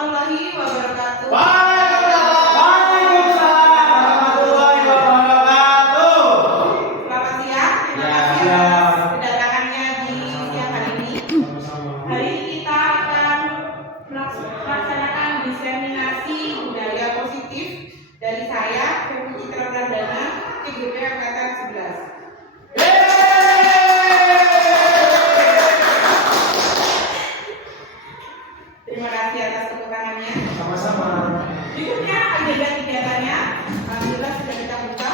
warahmatullahi wabarakatuh. Waalaikumsalam warahmatullahi wabarakatuh. Selamat siang. Terima kasih atas kedatangannya di siang hari ini. Hari ini kita akan melaksanakan diseminasi budaya positif dari saya, Feby Citra Pradana, CGP Angkatan 11. Terima kasih atas tepuk tangannya. Sama-sama. Berikutnya agenda kegiatannya, alhamdulillah sudah kita buka.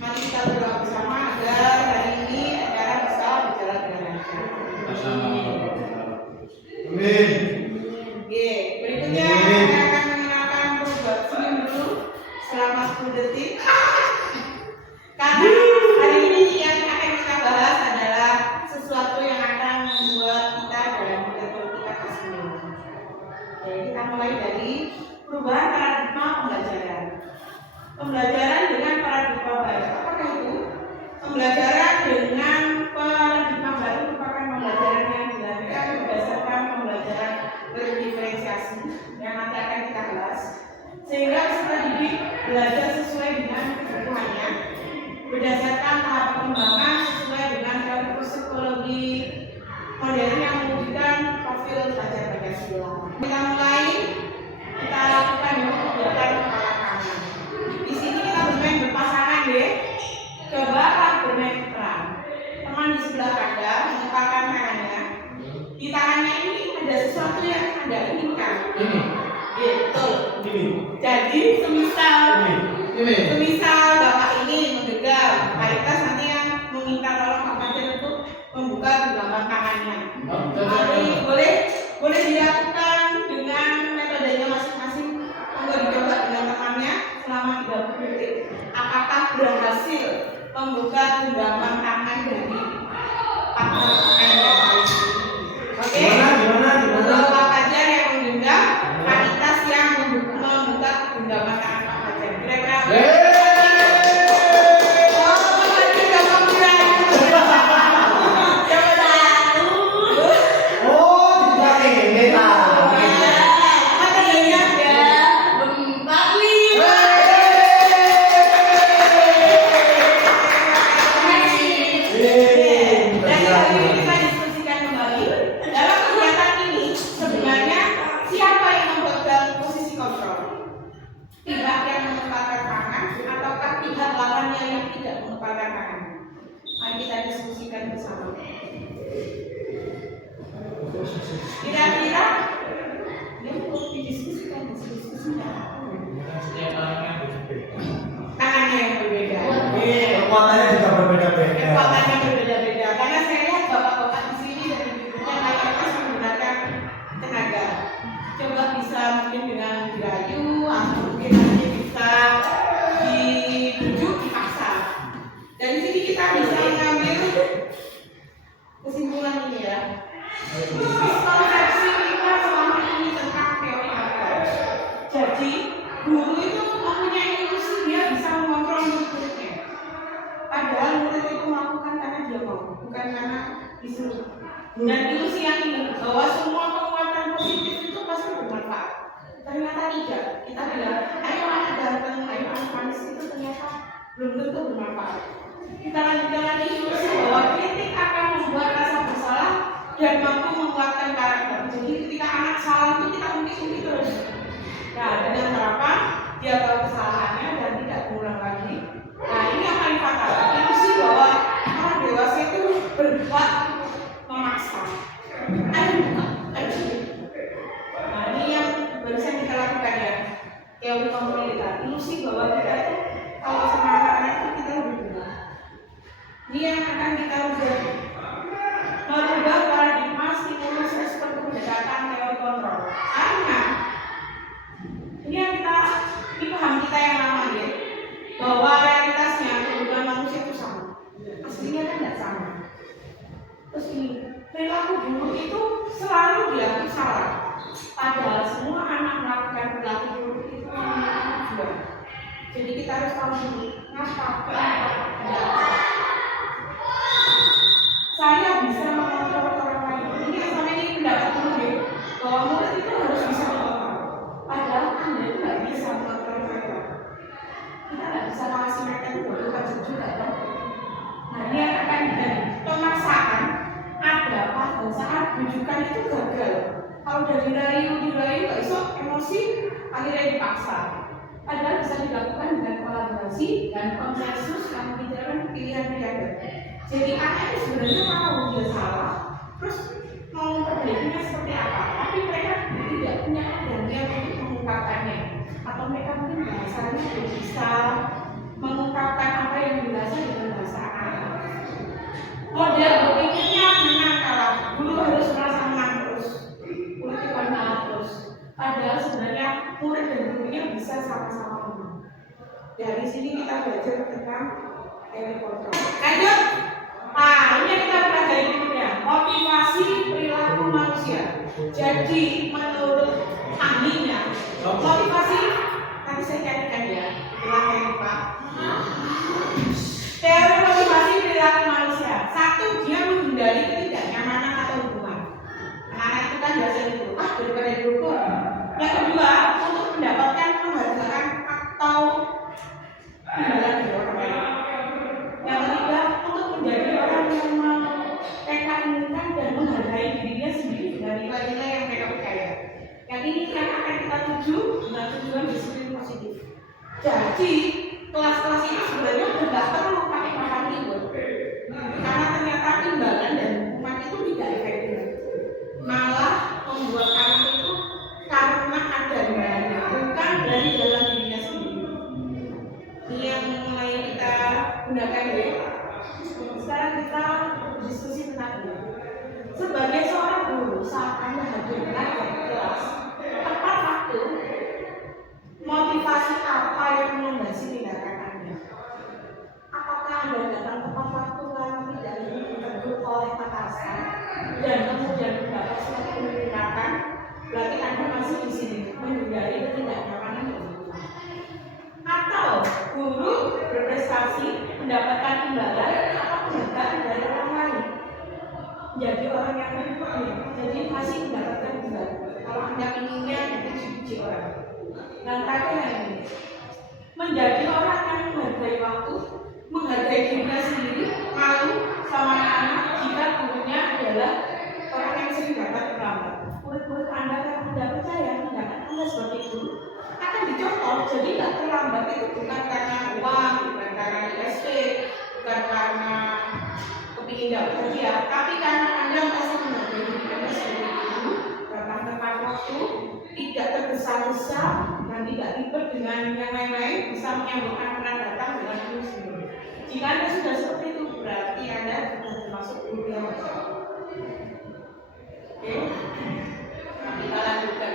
Mari kita berdoa bersama agar hari ini acara bisa berjalan dengan lancar. Amin. Oke, berikutnya saya akan mengenalkan program senyum dulu selama 10 detik. Karena hari ini yang akan kita bahas adalah sesuatu yang akan membuat kita dalam mengatur kita tersenyum. Jadi kita mulai dari perubahan paradigma pembelajaran. Pembelajaran dengan paradigma baru. Apakah itu? Pembelajaran dengan paradigma baru merupakan pembelajaran yang dilakukan berdasarkan pembelajaran berdiferensiasi yang nanti akan kita bahas. Sehingga peserta didik belajar sesuai dengan kebutuhannya berdasarkan tahap perkembangan sesuai dengan teori psikologi modern yang mewujudkan profil belajar Pancasila. Kita mulai, kita lakukan kegiatan kepala tangan. Di sini kita bermain berpasangan deh. Coba bermain peran. Teman di sebelah Anda mengepalkan tangannya. Di tangannya ini ada sesuatu yang Anda inginkan. Ini. Betul. Ini. Jadi semisal Bapak ini menggenggam, Pak Itas nanti yang meminta tolong Pak Fajar untuk membuka genggaman tangannya. Ini boleh dilakukan dengan metodenya masing-masing. Monggo dicoba dengan temannya selama 30 detik. Apakah berhasil membuka genggaman tangan dari partner Anda? Oke? Gimana? Pak Fajar yang menggenggam, Pak Itas yang membuka genggaman tangan Pak Fajar. Kira-kira kira-kira ini perlu didiskusikan. Tangannya yang berbeda. Kekuatannya juga berbeda-beda. Kekuatannya berbeda-beda. Karena saya lihat bapak-bapak di sini dan ibu-ibunya mayoritas menggunakan tenaga. Coba bisa mungkin dengan dirayu atau mungkin nanti bisa dibujuk, dipaksa. Dari sini kita bisa mengambil kesimpulan ini ya. Miskonsepsi kita selama ini tentang teori apa? Jadi guru itu mempunyai ilusi dia bisa mengontrol murid-muridnya. Padahal murid itu melakukan karena dia mau, bukan karena disuruh. Dan ilusi yang ini bahwa semua kekuatan positif itu pasti bermanfaat. Ternyata tidak. Kita bilang, ayo anak ganteng, ayo anak manis itu ternyata belum tentu bermanfaat. Kita lanjutkan lagi ilusi bahwa kritik akan membuat rasa bersalah dan mampu menguatkan karakter. Jadi ketika anak salah itu kita ungkit-ungkit terus. Nah, dengan harapan dia tahu kesalahannya dan tidak mengulang lagi. Nah, ini yang paling fatal. Ilusi bahwa orang dewasa itu berbuat memaksa. Nah, ini yang barusan kita lakukan ya. Teori kontrol kita. Ilusi bahwa kita itu kalau sama anak itu kita lebih benar. Ini yang akan kita ubah. Merubah paradigma stimulus respon pendekatan teori kontrol. Karena ini yang ini paham kita yang lama ya, bahwa realitasnya kebutuhan manusia itu sama. Aslinya kan tidak sama. Terus ini perilaku buruk itu selalu diakui salah. Padahal semua anak melakukan perilaku buruk itu memiliki tujuan. Jadi kita harus tahu dulu kenapa saya bisa mengontrol orang lain. Ini selama ini pendapat dulu ya, bahwa murid itu harus bisa mengontrol. bujukan itu gagal. Kalau udah dirayu nggak iso, emosi, akhirnya dipaksa. Padahal bisa dilakukan dengan kolaborasi dan konsensus yang membicarakan pilihan-pilihan. Jadi anak itu sebenarnya tahu dia salah, terus mau memperbaikinya seperti apa, tapi mereka tidak punya keberanian untuk mengungkapkannya, atau mereka mungkin bahasanya belum bisa mengungkapkan apa yang dirasa dengan bahasa anak. Model berpikirnya menang kalah, guru harus merasa menang terus, murid menang terus. Padahal sebenarnya murid dan gurunya bisa sama-sama menang. Dari sini kita belajar tentang teori kontrol. Lanjut. Nah, ini kita pelajari berikutnya, motivasi perilaku manusia. Jadi menurut ahlinya, motivasi nanti saya carikan ya, saya lupa. Teori motivasi perilaku manusia. Satu, dia menghindari ketidaknyamanan atau hubungan. Anak-anak itu kan biasanya itu, daripada dihukum. Yang kedua, untuk mendapatkan penghargaan atau imbalan dari orang lain. Yang ketiga, untuk menjadi orang yang mereka inginkan dan menghargai dirinya sendiri dengan nilai-nilai yang mereka percaya. Yang ini yang akan kita tuju dengan tujuan disiplin positif. Jadi kelas-kelas ini sebenarnya tidak perlu pakai makan libur, karena ternyata imbalan dan hukuman itu tidak efektif, malah membuat anak itu karena ada imbalannya, bukan dari dalam dirinya sendiri. Ini yang mulai kita gunakan ya. Sekarang kita diskusi tentang ini. Sebagai seorang guru, saat Anda hadir belajar di kelas, tepat waktu, motivasi apa yang melandasi tindakan Anda? Apakah Anda datang tepat waktu karena tidak ingin ditegur oleh atasan dan kemudian mendapat suatu tindakan? Berarti Anda masih di sini menghindari ketidaknyamanan dan hubungan. Atau guru berprestasi mendapatkan imbalan atau penghargaan dari orang lain, jadi orang yang berikutnya, jadi masih mendapatkan imbalan. Kalau Anda inginnya dipuji orang. Dan terakhir ini, menjadi orang yang menghargai waktu, menghargai dirinya sendiri, malu sama anak-anak jika gurunya adalah orang yang sering dapat terlambat. Murid-murid Anda yang tidak percaya tindakan Anda sebagai guru akan dicontoh, jadi tidak terlambat itu bukan karena uang, bukan karena ISP, bukan karena kepingin dapat hadiah, tapi karena Anda masih menghargai diri Anda sebagai guru, datang tepat waktu, tidak tergesa-gesa dan tidak ribet dengan yang lain-lain, bisa menyambut anak-anak datang dengan tulus. Jika Anda sudah seperti itu, berarti Anda sudah termasuk guru yang baik. Oke, kita lanjutkan.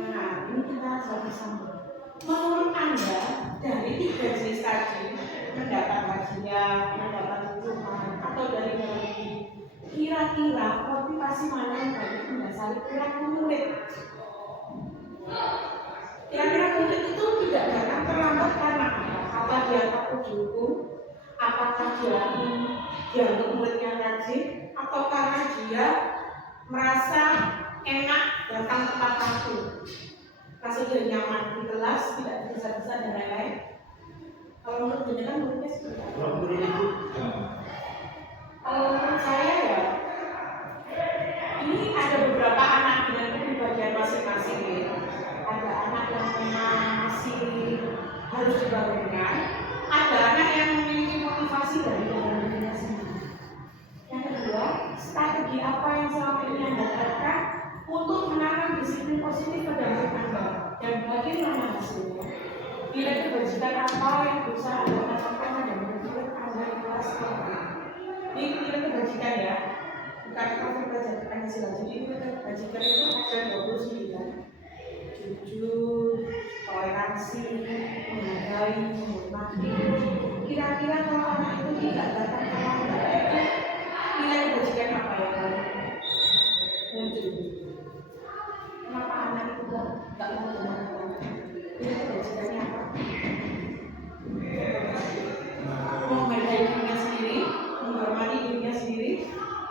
Nah, ini kita sama-sama. Menurut Anda, dari tiga jenis tadi, mendapat hadiah, mendapat hukuman, atau dari dalam diri, kira-kira motivasi mana yang paling mendasari perilaku murid? Kira-kira murid itu tidak datang terlambat karena apa? Dia takut dihukum? Apakah dia ingin dianggap muridnya rajin? Atau karena dia merasa enak datang tepat waktu, rasa dia nyaman di kelas, tidak tergesa-gesa dan lain-lain? Kalau menurut jenengan muridnya seperti apa? Kalau menurut saya ya, ini ada beberapa anak dengan kepribadian masing-masing. Ada anak yang memang masih harus dibangunkan, ada anak yang memiliki motivasi dari dalam dirinya sendiri. Yang kedua, strategi apa yang selama ini Anda terapkan untuk menanam disiplin positif pada murid Anda, dan bagaimana hasilnya? Nilai kebajikan apa yang berusaha Anda tanamkan pada murid Anda di kelas sekolah? Ini nilai kebajikan ya, bukan kafir belajar Pancasila. Jadi nilai kebajikan itu ada 29. Jujur, toleransi, menghargai, menghormati. Kira-kira kalau anak itu tidak datang terlambat, itu nilai kebajikan apa ya kalau muncul? Kenapa anak itu tidak mau datang? Nilai kebajikannya apa? Menghargai dirinya sendiri, menghormati dirinya sendiri,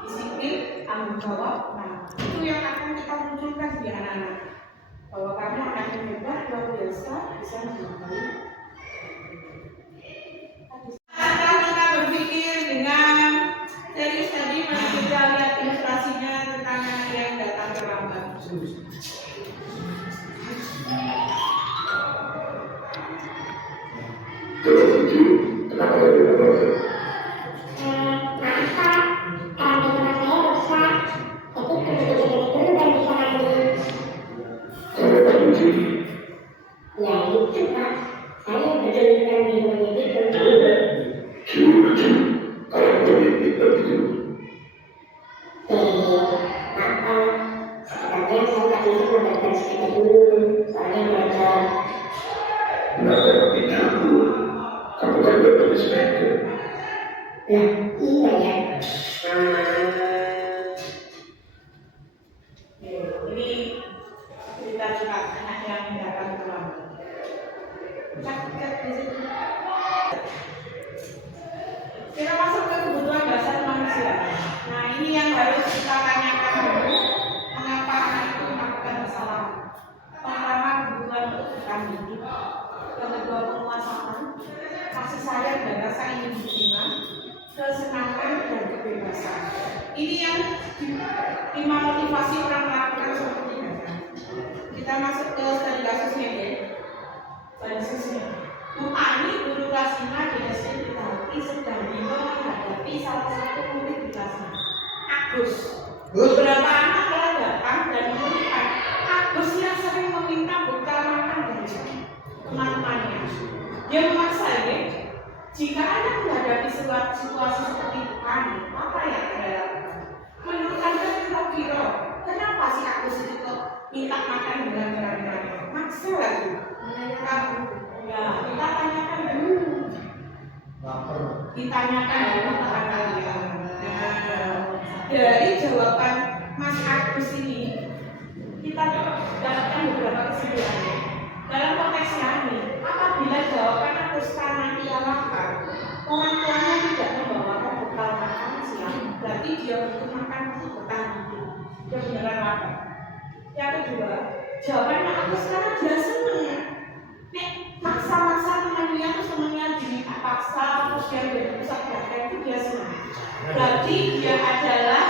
disiplin, tanggung jawab. Nah, itu yang akan kita munculkan di anak-anak. Bahwa kamu anak yang hebat, luar biasa, bisa menghargai. Setelah kita berpikir dengan serius tadi, mari kita lihat ilustrasinya sayang dan rasa ingin diterima, kesenangan dan kebebasan. Ini yang lima motivasi orang melakukan suatu tindakan. Kita masuk ke studi kasusnya ya. Kasusnya. Bu Ani, guru kelas 5 di SD Bintangki sedang bingung menghadapi salah satu murid di kelasnya, Agus. Beberapa anak telah datang dan mengeluhkan Agus yang sering meminta bekal makan dari teman-temannya. Dia memaksa ya, jika Anda menghadapi situasi seperti Bu Ani, apa yang Anda lakukan? Menurut Anda kira-kira kenapa si Agus itu kok minta makan dengan berani-berani? Maksa lagi menanyakan. Ya, kita tanyakan dulu. Ditanyakan dulu kepada kalian. Nah, dari jawaban Mas Agus ini, kita dapatkan beberapa kesimpulannya. Dalam konteksnya ini, apabila jawaban Agus karena ia lapar, orang tuanya tidak membawakan bekal makan siang, berarti dia butuh makan untuk bertahan hidup. Dia beneran lapar. Yang kedua, jawabannya Agus karena dia senang. Maksa-maksa temannya, terus temannya diminta paksa, terus dia jadi pusat perhatian, itu dia senang. Berarti dia adalah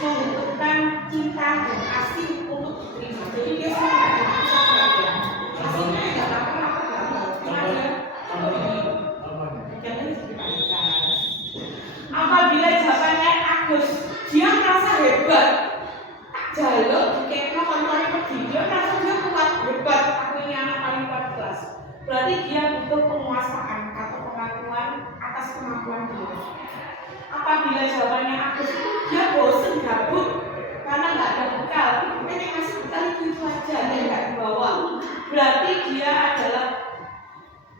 membutuhkan cinta dan kasih untuk diterima. Jadi dia senang jadi pusat perhatian. Aslinya nggak apa-apa, cuma dia jangan dipanikas. Apabila jawabannya Agus, dia merasa hebat, tak jaluk, dikekno kontrolnya pergi, dia merasa dia kuat, hebat. Aku ini anak paling kuat di kelas. Berarti dia butuh penguasaan atau pengakuan atas kemampuan dia. Apabila jawabannya Agus itu dia bosan gabut karena nggak ada bekal, pengen ngasih bekal itu aja dan nggak dibawa. Berarti dia adalah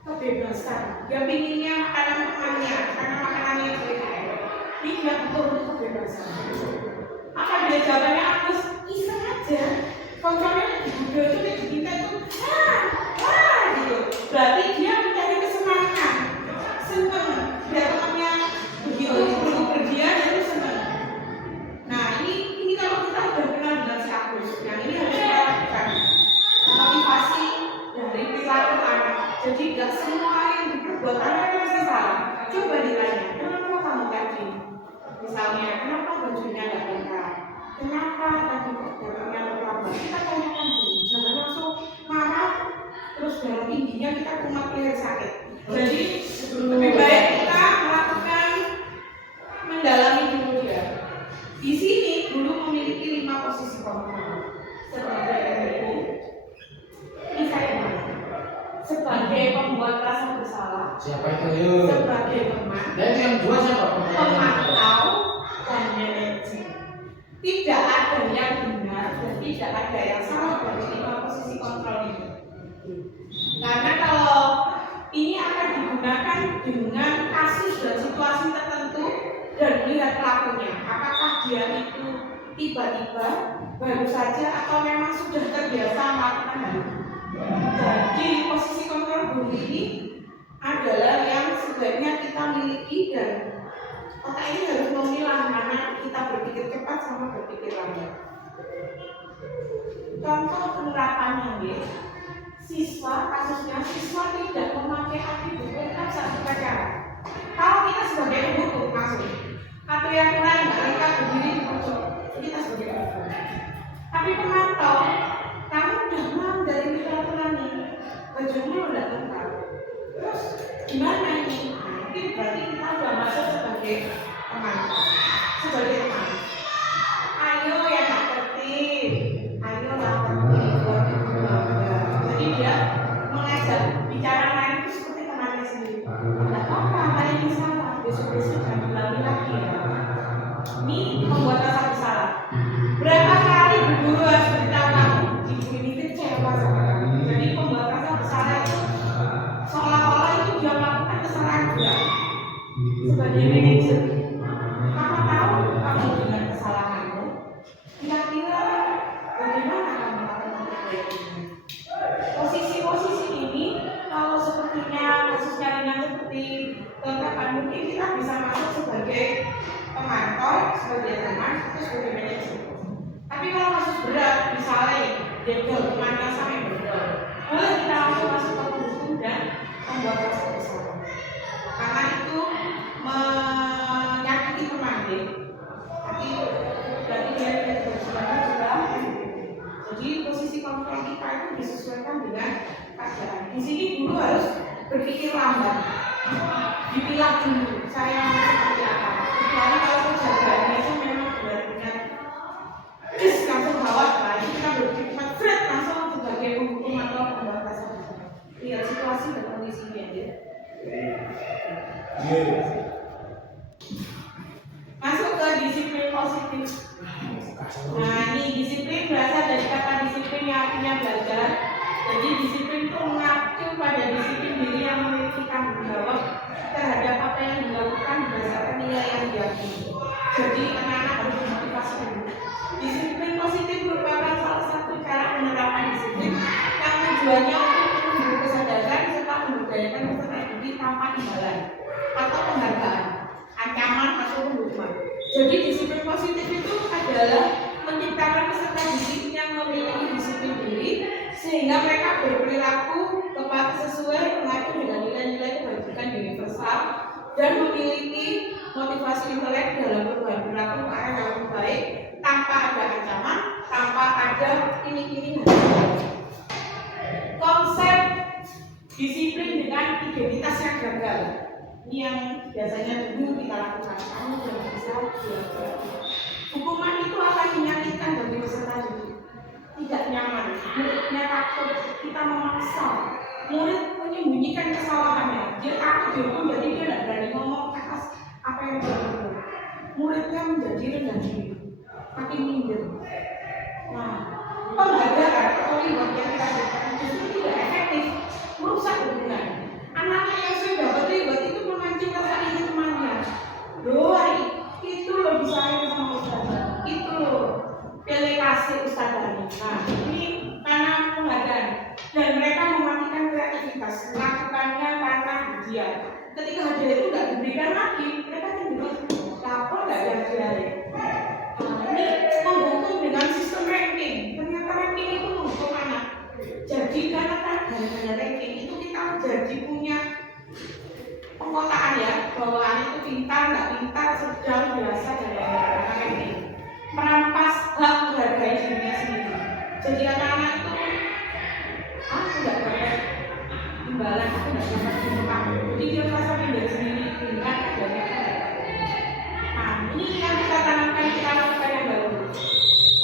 kebebasan. Dia pinginnya makanan temannya karena makanannya itu enak. Ini dia butuh kebebasan. Apabila jawabannya Agus iseng aja, kontrolnya di video itu diminta itu gitu. Berarti dia mencari kesenangan, senang. Dia temannya begitu perlu berdiam itu senang. Nah ini kalau kita sudah kenal dengan si Agus, yang ini harus kita lakukan motivasi dari perilaku anak. Jadi tidak semua yang diperbuat anak itu pasti salah. Coba ditanya, kenapa kamu tadi? Misalnya, kenapa bajunya nggak lengkap? Kenapa tadi kok datangnya terlambat? Kita tanyakan dulu, jangan langsung marah. Terus darah tingginya kita kumat leher sakit. Jadi lebih baik kita melakukan mendalami dulu dia. Di sini guru memiliki 5 posisi kontrol. Sebagai ibu, ini saya mana? Sebagai pembuat rasa bersalah. Siapa itu yuk? Sebagai teman. Dan itu yang dua siapa? Pemantau dan manajer. Tidak ada yang benar dan tidak ada yang salah dari 5 posisi kontrol ini. Karena kalau ini akan digunakan dengan kasus dan situasi tertentu dan melihat pelakunya, apakah dia itu tiba-tiba baru saja atau memang sudah terbiasa melakukan hal itu. Jadi posisi kontrol guru ini adalah yang sebaiknya kita miliki dan otak ini harus memilah mana kita berpikir cepat sama berpikir lambat. Contoh penerapannya nih. Kasusnya siswa tidak memakai atribut lengkap saat upacara. Kalau kita sebagai guru masuk, aturan nggak lengkap berdiri di pojok, kita sebagai guru. Tapi pemantau, kamu udah mau dari peraturan ini, bajunya udah lengkap. Terus gimana ini? Ini berarti kita udah masuk sebagai pemantau, sebagai teman. Ayo yang nggak tertib, ayo nggak tertib. Dia mengajak bicara lain itu seperti temannya sendiri. Tidak apa-apa, hari ini salah, besok-besok jangan diulangi lagi ya. Ini membuat rasa bersalah. Berapa kali guru harus beritahu kamu, ibu ini kecewa sama kamu. Jadi membuat rasa bersalah itu seolah-olah itu dia melakukan kesalahan berat. Sebagai manajer, apa tahu kamu dengan kesalahanmu? Kira-kira bagaimana kamu akan memperbaikinya? Posisi-posisi ini kalau sepertinya kasusnya ringan seperti kelengkapan mungkin kita bisa masuk sebagai pemantau, sebagai teman, atau sebagai manajer. Tapi kalau kasus berat, misalnya gagal temannya sampai berdoa, boleh kita langsung masuk ke hukum dan membuat rasa bersalah. dipilah dulu saya mau seperti apa. Kecuali kalau penjagaannya itu memang benar-benar langsung bawa lah, kita berhikmat langsung sebagai penghukum atau pembatasan. Lihat situasi dan kondisinya ya. Masuk ke disiplin positif. Nah, ini disiplin berasal dari kata disiplin yang artinya belajar. Jadi disiplin itu mengacu pada disiplin diri yang memiliki tanggung jawab terhadap apa yang dilakukan berdasarkan nilai yang diyakini. Jadi anak-anak harus dimotivasi dulu. Disiplin positif merupakan salah satu cara menerapkan disiplin yang tujuannya untuk menumbuh kesadaran serta membudayakan peserta didik tanpa imbalan atau penghargaan, ancaman atau hukuman. Jadi disiplin positif itu adalah menciptakan peserta didik yang memiliki disiplin diri sehingga mereka berperilaku tepat sesuai mengacu dengan nilai-nilai kebajikan universal dan memiliki motivasi intelek dalam perubahan perilaku ke arah yang lebih baik tanpa ada ancaman, tanpa ada iming-iming. Konsep disiplin dengan identitas yang gagal ini yang biasanya dulu kita lakukan. Kamu tidak bisa belajar. Hukuman itu akan menyakitkan bagi peserta didik. Tidak nyaman, muridnya takut, kita memaksa murid menyembunyikan kesalahannya. Dia takut dihukum, jadi dia tidak berani ngomong atas apa yang dia lakukan. Muridnya menjadi rendah diri, makin minder. Nah, penghargaan atau reward yang kita berikan justru tidak efektif, merusak hubungan. Anak-anak yang sudah dapat reward itu memancing rasa ingin temannya. Loh, itu loh disayang sama ustazah, itu loh pilih kasih ustazah. Nah, ini karena penghargaan dan mereka mematikan kreativitas, melakukannya karena hadiah. Ketika hadiah itu tidak diberikan lagi, mereka cenderung lapor nggak ada hadiah. Nah, ini menghukum dengan sistem ranking. Ternyata ranking itu menghukum anak. Jadi karena ada ranking itu kita jadi punya pengkotaan ya, bahwa anak itu pintar, nggak pintar, sedang, biasa dan lain-lain. Merampas hak menghargai dirinya sendiri. Jadi anak-anak itu aku nggak dapat imbalan, aku nggak dapat imbalan. Jadi dia merasa minder sendiri dengan adanya penghargaan. Nah, ini yang kita tanamkan, kita lakukan yang baru.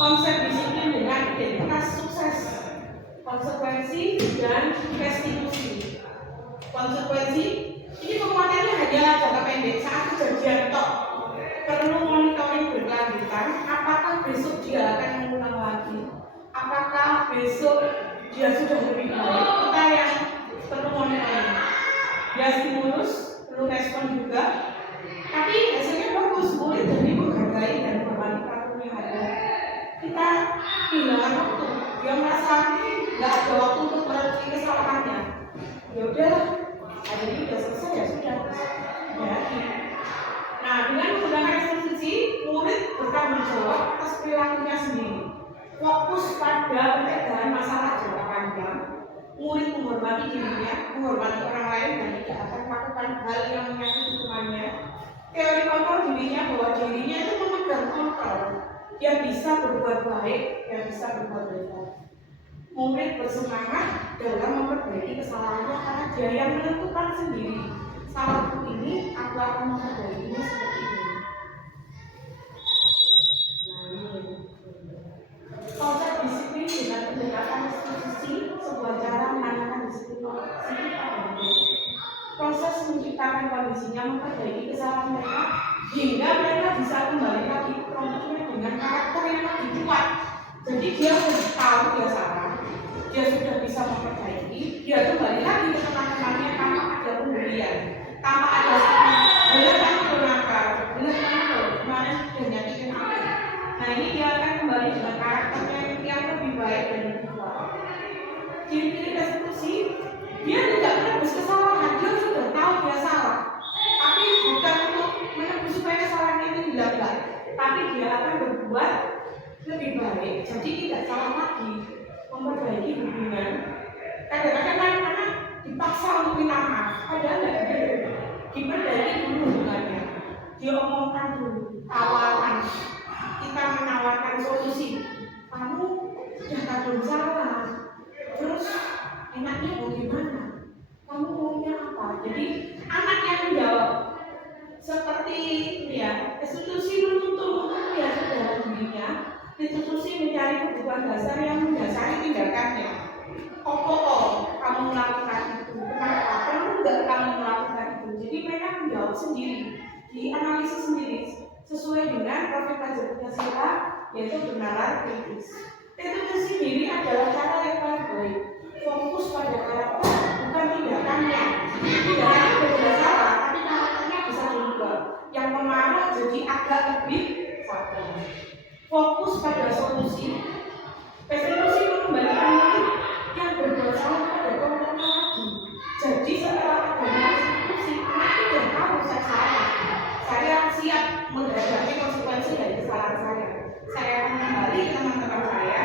Konsep disiplin dengan identitas sukses, konsekuensi dan restitusi. Konsekuensi ini penguatannya hanya jangka pendek saat kejadian tok. Perlu monitoring berkelanjutan. Apakah besok dia akan mengulang lagi? Apakah besok dia sudah lebih baik? Kita yang perlu monitoring. Ya stimulus, perlu respon juga. Tapi hasilnya bagus, murid jadi menghargai dan menghormati peraturan yang ada. Kita kehilangan waktu. Dia merasa nggak ada waktu untuk merenungi kesalahannya. Ya udahlah, hari ini sudah selesai ya sudah. Jadi, nah dengan menggunakan restitusi, murid bertanggung jawab atas perilakunya sendiri. Fokus pada pencegahan masalah jangka panjang. Murid menghormati dirinya, menghormati orang lain dan tidak akan melakukan hal yang menyakiti temannya. Teori kontrol dirinya bahwa dirinya itu memegang kontrol. Dia bisa berbuat baik, dia bisa berbuat dosa. Murid bersemangat dalam memperbaiki kesalahannya karena dia yang menentukan sendiri. Salahku ini, aku akan memperbaikinya seperti ini. Nah, ini konsep disiplin dengan pendekatan restitusi sebuah cara menanamkan disiplin positif. Proses menciptakan kondisinya memperbaiki kesalahan mereka hingga mereka bisa kembali lagi ke kelompoknya dengan karakter yang lebih kuat. Jadi dia sudah tahu dia salah, dia sudah bisa memperbaiki, dia kembali lagi ke teman-temannya tanpa ada pembulian, tanpa ada benar kan nakal, benar kan kemarin sudah nyakitin aku. Nah ini dia akan kembali dengan karakternya yang lebih baik dan lebih kuat. Ciri-ciri restitusi, dia tidak menebus kesalahan, dia sudah tahu dia salah, tapi bukan untuk menebus supaya kesalahannya itu hilang, tapi dia akan berbuat lebih baik, jadi tidak salah lagi, memperbaiki hubungan. Kadang-kadang kan anak dipaksa untuk minta maaf, padahal tidak gitu. Diperbaiki dulu hubungannya, diomongkan dulu, tawaran, kita menawarkan solusi. Kamu sudah kadung salah, terus enaknya bagaimana? Kamu maunya apa? Jadi anak seperti ya institusi menuntut ya dalam dirinya, institusi mencari kebutuhan dasar yang mendasari tindakannya. Kamu melakukan itu, kenapa? Kamu enggak kamu melakukan itu. Jadi mereka menjawab sendiri, dianalisis sendiri sesuai dengan profil Pancasila, yaitu kebenaran kritis. Itu sendiri adalah cara yang paling baik. Fokus pada karakter, bukan tindakannya. Tindakannya berbeda salah, tapi karakternya bisa berubah. Yang pemarah jadi agak lebih sabar. Fokus pada solusi. Restitusi mengembalikan murid yang berbuat salah pada kelompoknya lagi. Jadi setelah adanya restitusi, anak tidak tahu saya salah. Saya siap menghadapi konsekuensi dari kesalahan saya. Saya akan kembali ke teman-teman saya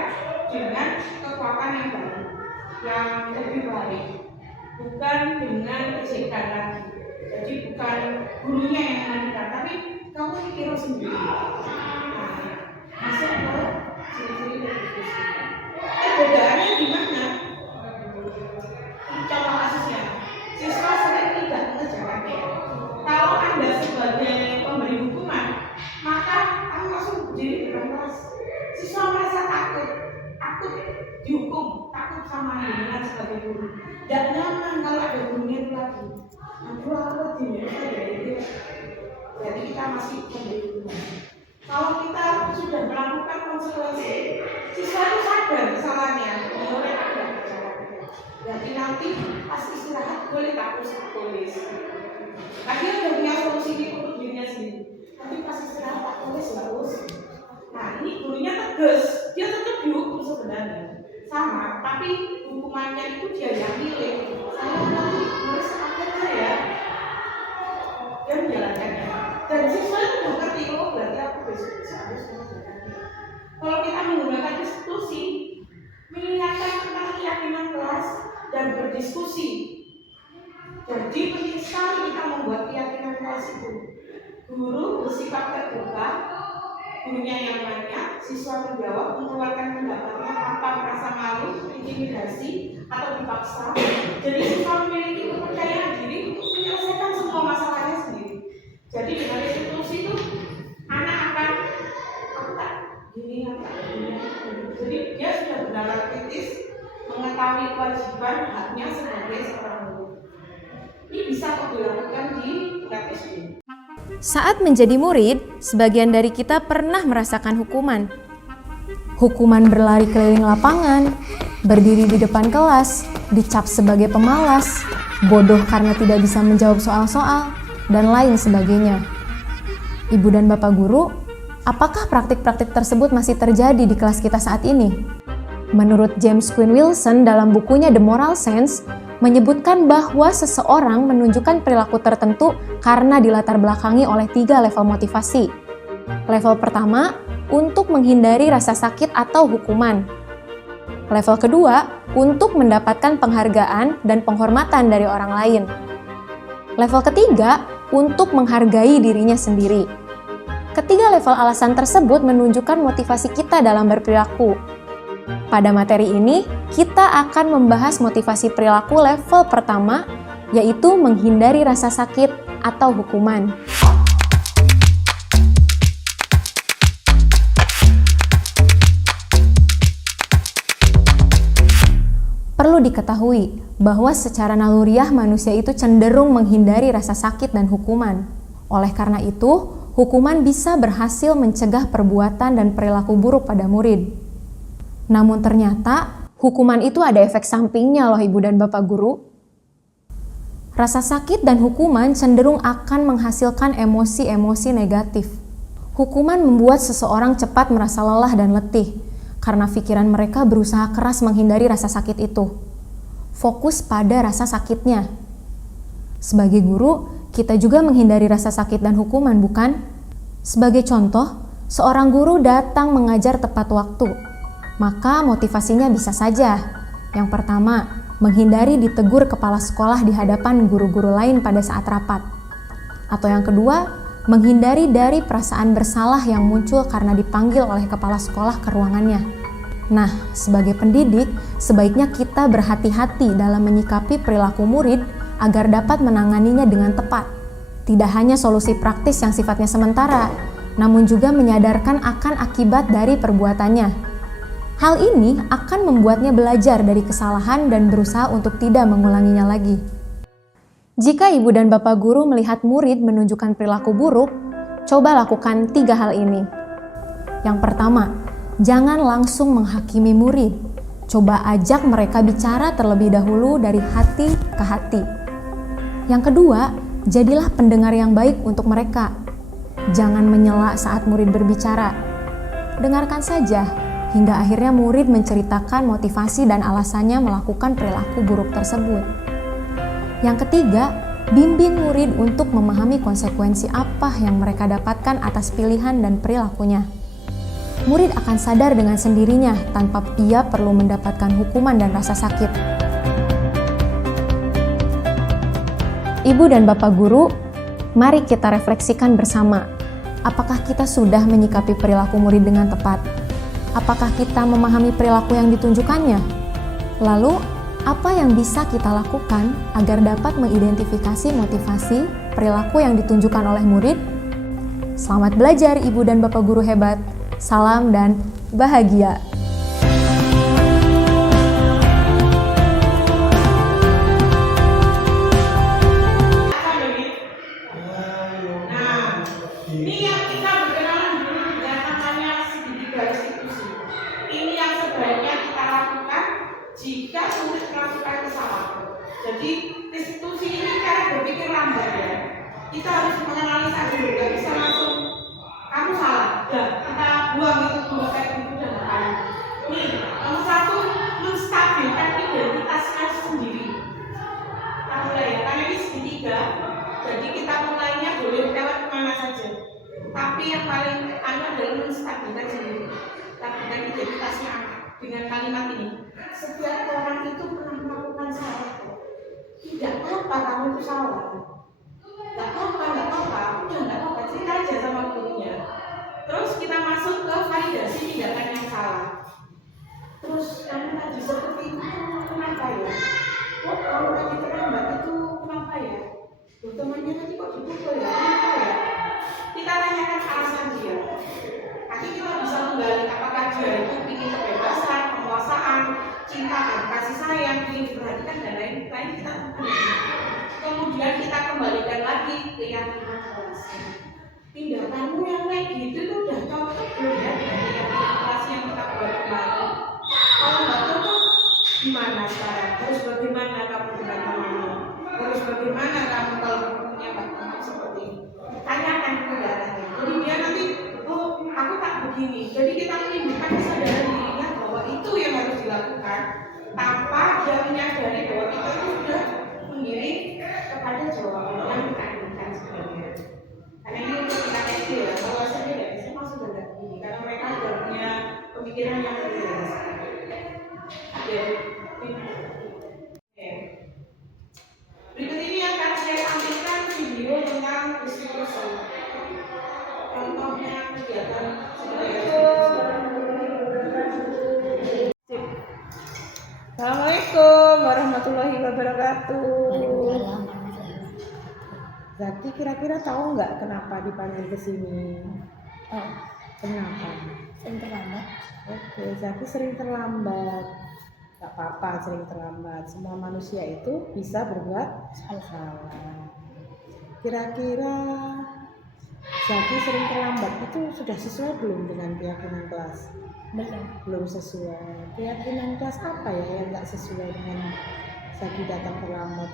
dengan kekuatan yang baru, yang lebih baik, bukan dengan ejekan lagi. Jadi bukan gurunya yang mengajarkan, tapi kamu pikir sendiri. Masuk ke ciri-ciri restitusi. Perbedaannya di mana? Contoh kasusnya, siswa sering tidak mengerjakannya. Kalau Anda sebagai pemberi hukuman, maka kamu langsung berdiri di depan kelas. Siswa merasa takut dihukum, takut sama dengan sebagai guru. Tidak nyaman kalau ada gurunya itu lagi. Aduh, aku dimana? Jadi kita masih pemberi hukuman. Kalau kita sudah melakukan konsekuensi, siswa itu sadar kesalahannya, boleh ada kesalahannya. Jadi nanti pas istirahat boleh tulis. Nah, dia sudah punya solusi untuk dirinya sendiri. Nanti pas istirahat tak tulis harus. Nah, ini gurunya tegas, dia tetap dihukum sebenarnya sama, tapi hukumannya itu dia yang milih. Saya nanti harus akhirnya ya, dia menjalankannya. Dan siswa itu sudah ngerti, berarti aku besok harus mengerjakannya. Kalau kita menggunakan institusi, mengingatkan tentang keyakinan kelas dan berdiskusi. Jadi penting sekali kita membuat keyakinan kelas itu. Guru bersifat terbuka, gurunya yang nanya, siswa menjawab, mengeluarkan pendapatnya tanpa merasa malu, intimidasi atau dipaksa. Jadi siswa memiliki kepercayaan diri untuk menyelesaikan semua masalahnya sendiri. Jadi dengan institusi itu anak akan gini. Jadi dia sudah benar kritis, mengetahui kewajiban haknya sebagai seorang guru. Ini bisa kok dilakukan di SD. Saat menjadi murid, sebagian dari kita pernah merasakan hukuman. Hukuman berlari keliling lapangan, berdiri di depan kelas, dicap sebagai pemalas, bodoh karena tidak bisa menjawab soal-soal, dan lain sebagainya. Ibu dan Bapak guru, apakah praktik-praktik tersebut masih terjadi di kelas kita saat ini? Menurut James Quinn Wilson dalam bukunya The Moral Sense, menyebutkan bahwa seseorang menunjukkan perilaku tertentu karena dilatar belakangi oleh 3 level motivasi. Level pertama, untuk menghindari rasa sakit atau hukuman. Level kedua, untuk mendapatkan penghargaan dan penghormatan dari orang lain. Level ketiga, untuk menghargai dirinya sendiri. Ketiga level alasan tersebut menunjukkan motivasi kita dalam berperilaku. Pada materi ini, kita akan membahas motivasi perilaku level pertama, yaitu menghindari rasa sakit atau hukuman. Perlu diketahui bahwa secara naluriah manusia itu cenderung menghindari rasa sakit dan hukuman. Oleh karena itu, hukuman bisa berhasil mencegah perbuatan dan perilaku buruk pada murid. Namun ternyata, hukuman itu ada efek sampingnya loh Ibu dan Bapak guru. Rasa sakit dan hukuman cenderung akan menghasilkan emosi-emosi negatif. Hukuman membuat seseorang cepat merasa lelah dan letih, karena pikiran mereka berusaha keras menghindari rasa sakit itu. Fokus pada rasa sakitnya. Sebagai guru, kita juga menghindari rasa sakit dan hukuman, bukan? Sebagai contoh, seorang guru datang mengajar tepat waktu. Maka motivasinya bisa saja. Yang pertama, menghindari ditegur kepala sekolah di hadapan guru-guru lain pada saat rapat. Atau yang kedua, menghindari dari perasaan bersalah yang muncul karena dipanggil oleh kepala sekolah ke ruangannya. Nah, sebagai pendidik, sebaiknya kita berhati-hati dalam menyikapi perilaku murid agar dapat menanganinya dengan tepat. tidak hanya solusi praktis yang sifatnya sementara, namun juga menyadarkan akan akibat dari perbuatannya. Hal ini akan membuatnya belajar dari kesalahan dan berusaha untuk tidak mengulanginya lagi. Jika ibu dan bapak guru melihat murid menunjukkan perilaku buruk, coba lakukan 3 hal ini. Yang pertama, jangan langsung menghakimi murid. Coba ajak mereka bicara terlebih dahulu dari hati ke hati. Yang kedua, jadilah pendengar yang baik untuk mereka. Jangan menyela saat murid berbicara. Dengarkan saja, hingga akhirnya murid menceritakan motivasi dan alasannya melakukan perilaku buruk tersebut. Yang ketiga, bimbing murid untuk memahami konsekuensi apa yang mereka dapatkan atas pilihan dan perilakunya. Murid akan sadar dengan sendirinya tanpa ia perlu mendapatkan hukuman dan rasa sakit. Ibu dan bapak guru, mari kita refleksikan bersama. Apakah kita sudah menyikapi perilaku murid dengan tepat? Apakah kita memahami perilaku yang ditunjukkannya? Lalu, apa yang bisa kita lakukan agar dapat mengidentifikasi motivasi perilaku yang ditunjukkan oleh murid? Selamat belajar Ibu dan Bapak Guru hebat. Salam dan bahagia. Nah, ini yang kita berkenalan dulu dengan namanya segitiga restitusi. Ini yang sebaiknya kita lakukan jika sulit melakukan kesalahan. Jadi restitusi ini cara berpikir lambat ya. Kita harus menganalisa dulu, nggak bisa langsung kamu salah, ya kita buang itu dua kayak gitu dan lain. Nih, nomor satu menstabilkan identitasnya sendiri. Kita mulai ya, karena ini segitiga, jadi kita mulainya boleh lewat kemana saja. Tapi yang paling adalah menstabilkan sendiri. Stabilkan identitasnya dengan kalimat ini. Setiap orang itu pernah melakukan salah. Tidak apa-apa kamu itu salah. Gak apa-apa, udah gak apa-apa, cerita aja sama gurunya. Terus kita masuk ke validasi tindakan yang salah. Terus kamu tadi seperti itu kenapa ya? Oh, kalau tadi terlambat itu kenapa ya? Temannya tadi kok dipukul ya? Kenapa ya? Kita tanyakan alasan dia. Nanti kita bisa menggali apakah dia itu ingin kebebasan, penguasaan, cinta dan kasih sayang, ingin diperhatikan dan lain-lain kita tentukan. Kemudian kita kembalikan lagi keyakinan relasi. Tindakanmu yang kayak gitu tuh udah cocok belum ya dengan keyakinan relasi yang kita buat kemarin? Kalau nggak cocok, gimana sekarang? Harus bagaimana kamu dengan temanmu? Harus bagaimana kamu kalau punya pasangan seperti ini? Tanyakan ke darahnya. Jadi dia nanti, oh aku tak begini. Jadi kita menimbulkan kesadaran dirinya bahwa itu yang harus dilakukan tanpa dia menyadari bahwa kita itu sudah mengiring kepada jawaban yang kita inginkan sebenarnya. Karena ini untuk kita kecil ya, kalau saya tidak bisa masuk dalam ini karena mereka sudah punya pemikiran yang berbeda. Oke. Berikut ini akan saya tampilkan video tentang restitusi. Contohnya kegiatan Assalamualaikum warahmatullahi wabarakatuh. Zaki kira-kira tahu nggak kenapa dipanggil ke sini? Oh, Kenapa? sering terlambat. Oke, Zaki sering terlambat. Gak apa-apa sering terlambat. Semua manusia itu bisa berbuat salah. Kira-kira Zaki sering terlambat itu sudah sesuai belum dengan keyakinan kelas? Belum sesuai. Keyakinan kelas apa ya yang nggak sesuai dengan Zaki datang terlambat?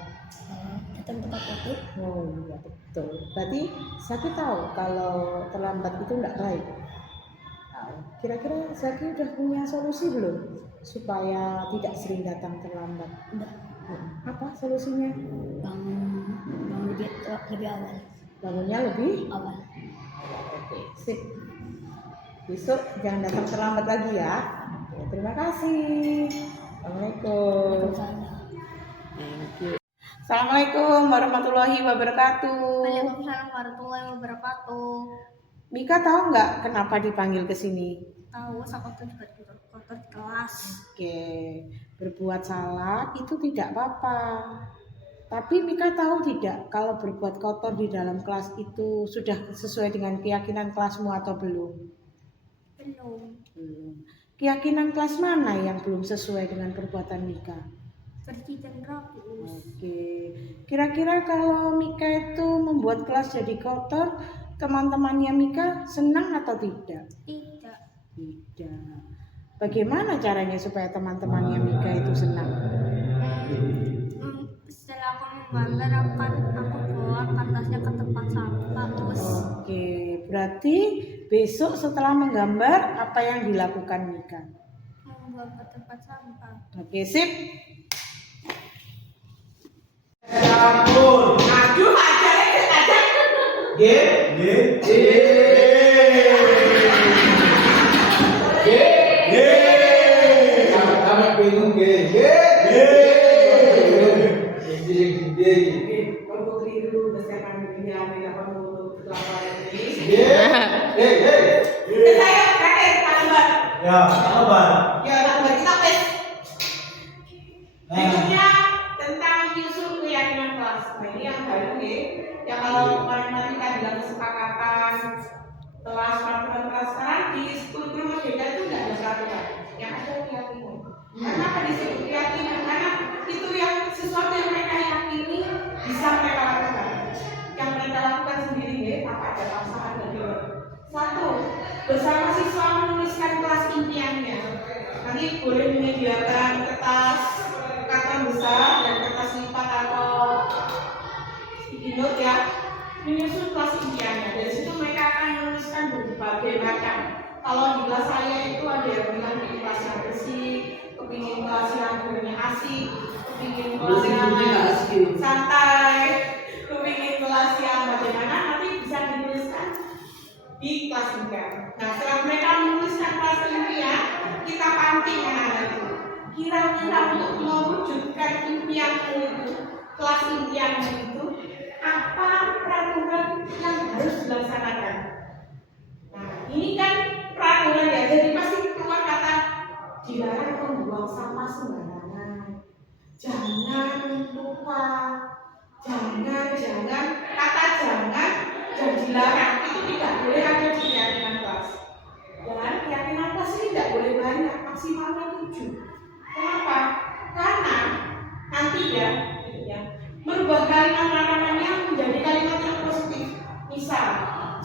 Datang tepat waktu. Oh iya betul. Berarti Zaki tahu kalau terlambat itu nggak baik. Tahu. Kira-kira Zaki udah punya solusi belum supaya tidak sering datang terlambat? Udah Apa solusinya? bangun lebih awal. Bangunnya lebih Awal. Oke, sip. Besok jangan datang terlambat lagi ya. Oke, terima kasih. Assalamualaikum. Thank you. Assalamualaikum warahmatullahi wabarakatuh. Waalaikumsalam warahmatullahi wabarakatuh. Mika tahu nggak kenapa dipanggil ke sini? Tahu sama tuh kotor di kelas. Oke, berbuat salah itu tidak apa-apa. Tapi Mika tahu tidak kalau berbuat kotor di dalam kelas itu sudah sesuai dengan keyakinan kelasmu atau belum? Belum. Belum. Keyakinan kelas mana yang belum sesuai dengan perbuatan Mika? Bersih dan rapi. Oke. Kira-kira kalau Mika itu membuat kelas jadi kotor, teman-temannya Mika senang atau tidak? Tidak. Tidak. Bagaimana caranya supaya teman-temannya Mika itu senang? Setelah aku menggambar aku bawa kertasnya ke tempat sampah terus Oke, berarti besok setelah menggambar apa yang dilakukan Mika? membuang ke tempat sampah. Oke, sip. Ampun. Aduh, aja. G. G. G. G. Kami bingung G. G. Kalau keliru, bersihkan dunia, tidak perlu berlapar ini. G. Saya pakai kalimat. Ya, sabar. Ya, kalimat kita tes. Berikutnya tentang menyusun keyakinan kelas. Nah, ini yang baru nih. Ya kalau kemarin kita bilang kesepakatan kelas peraturan kelas sekarang di kurikulum merdeka itu tidak ada peraturan. Yang ada keyakinan. Karena apa disebut keyakinan? Karena itu yang sesuatu yang mereka yakini bisa mereka lakukan. Yang mereka lakukan sendiri ya, apa ada paksaan dari luar. Satu, bersama siswa menuliskan kelas impiannya. Nanti boleh menyediakan kertas kata besar dan kertas lipat atau sticky note ya, menyusun kelas impiannya. Dari situ mereka akan menuliskan berbagai macam. Kalau di kelas saya itu ada yang bilang di kelas yang bersih, kepingin kelas yang gurunya asik, kepingin kelas yang santai, kepingin kelas yang bagaimana, nanti bisa dituliskan di kelas impian. Nah, setelah mereka menuliskan kelas impian, kita pancing anak-anak itu. Kira-kira untuk mewujudkan impianmu itu, kelas impianmu itu, apa peraturan yang harus dilaksanakan? Nah, ini kan peraturan ya, jadi pasti keluar kata dilarang membuang sampah sembarangan, jangan lupa, jangan kata jangan dan dilarang itu tidak boleh ada di keyakinan kelas. Dan keyakinan kelas ini tidak boleh banyak, maksimalnya 7. Kenapa? Karena nanti ya, merubah kalimat larangannya menjadi kalimat yang positif. Misal,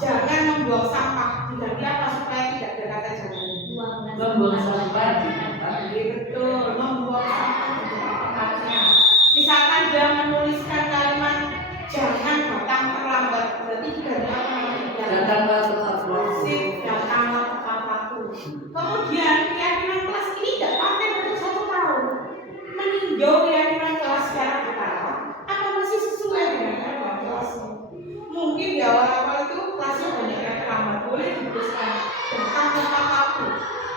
jangan membuang sampah, diganti apa supaya tidak ada kata jangan. Membuang sampah Betul, membuang sampah di tempatnya. Misalkan dia menuliskan kalimat jangan datang terlambat, berarti diganti apa nanti? datanglah tepat waktu. Sip, datanglah tepat waktu. Kemudian keyakinan kelas ini tidak pakai untuk 1 tahun. Meninjau keyakinan kelas secara bertahap, apa masih sesuai dengan keyakinan kelas? Mungkin di awal-awal itu kelasnya banyak yang terlambat, boleh dituliskan datang tepat waktu.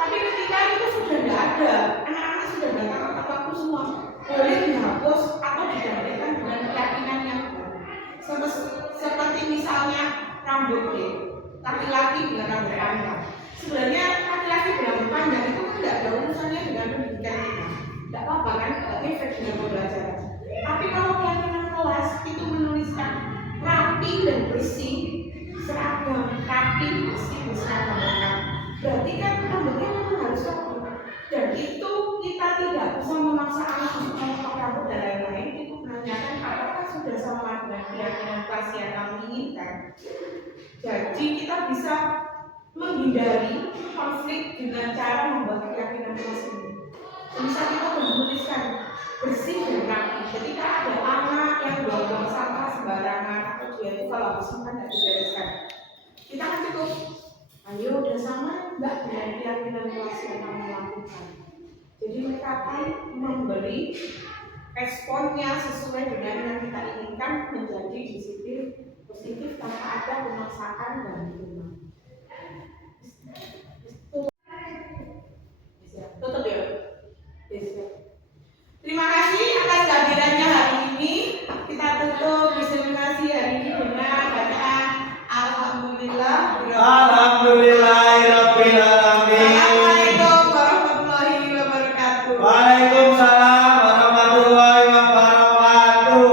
Tapi ketika itu sudah tidak ada, anak-anak sudah datang tepat waktu semua, boleh dihapus atau digantikan dengan keyakinan yang baru. Seperti misalnya rambut laki-laki dengan rambut panjang. Sebenarnya laki-laki berambut panjang itu tidak ada urusannya dengan pendidikan kita. Tidak apa-apa kan, tidak efek dengan pembelajaran. Tapi kalau keyakinan kelas itu menuliskan rapi dan bersih, seragam, rapi, bersih, berseragam. Berarti kan rambutnya memang harus rapi. Dan itu kita tidak bisa memaksa anak untuk memotong rambut dan lain-lain. Itu menanyakan apakah sudah sama dengan keyakinan kelas yang kamu inginkan. Jadi kita bisa menghindari konflik dengan cara membuat keyakinan kelas ini. Bisa kita menuliskan bersih dan rapi. Ketika ada anak yang buang sampah sembarangan atau dia itu kalau habis makan tidak dibereskan, kita kan cukup, ayo udah sama enggak dengan keyakinan kelas yang kamu lakukan. Jadi mereka akan memberi responnya sesuai dengan yang kita inginkan menjadi disiplin positif tanpa ada pemaksaan dan hukuman. Tutup ya. Terima kasih atas kehadirannya hari ini. Kita tutup diseminasi hari ini dengan bacaan Alhamdulillah. Alhamdulillahirabbil alamin. Assalamualaikum warahmatullahi wabarakatuh. Waalaikumsalam warahmatullahi wabarakatuh.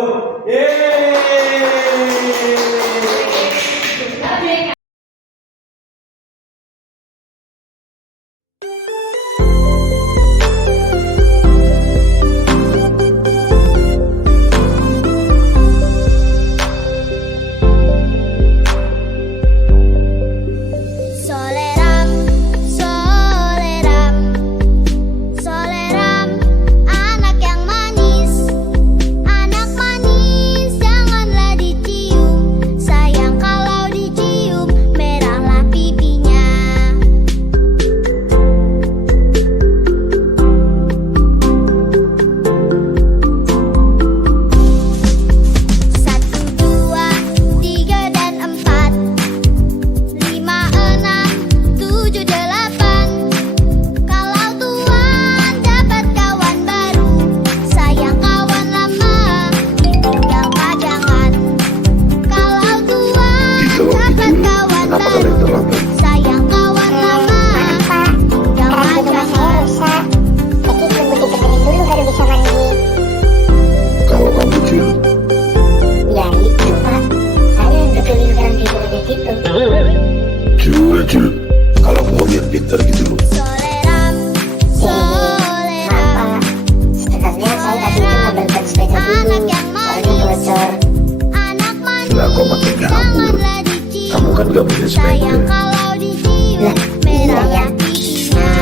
kan nggak punya Sayang sepeda. kalau dicium merahnya pipinya.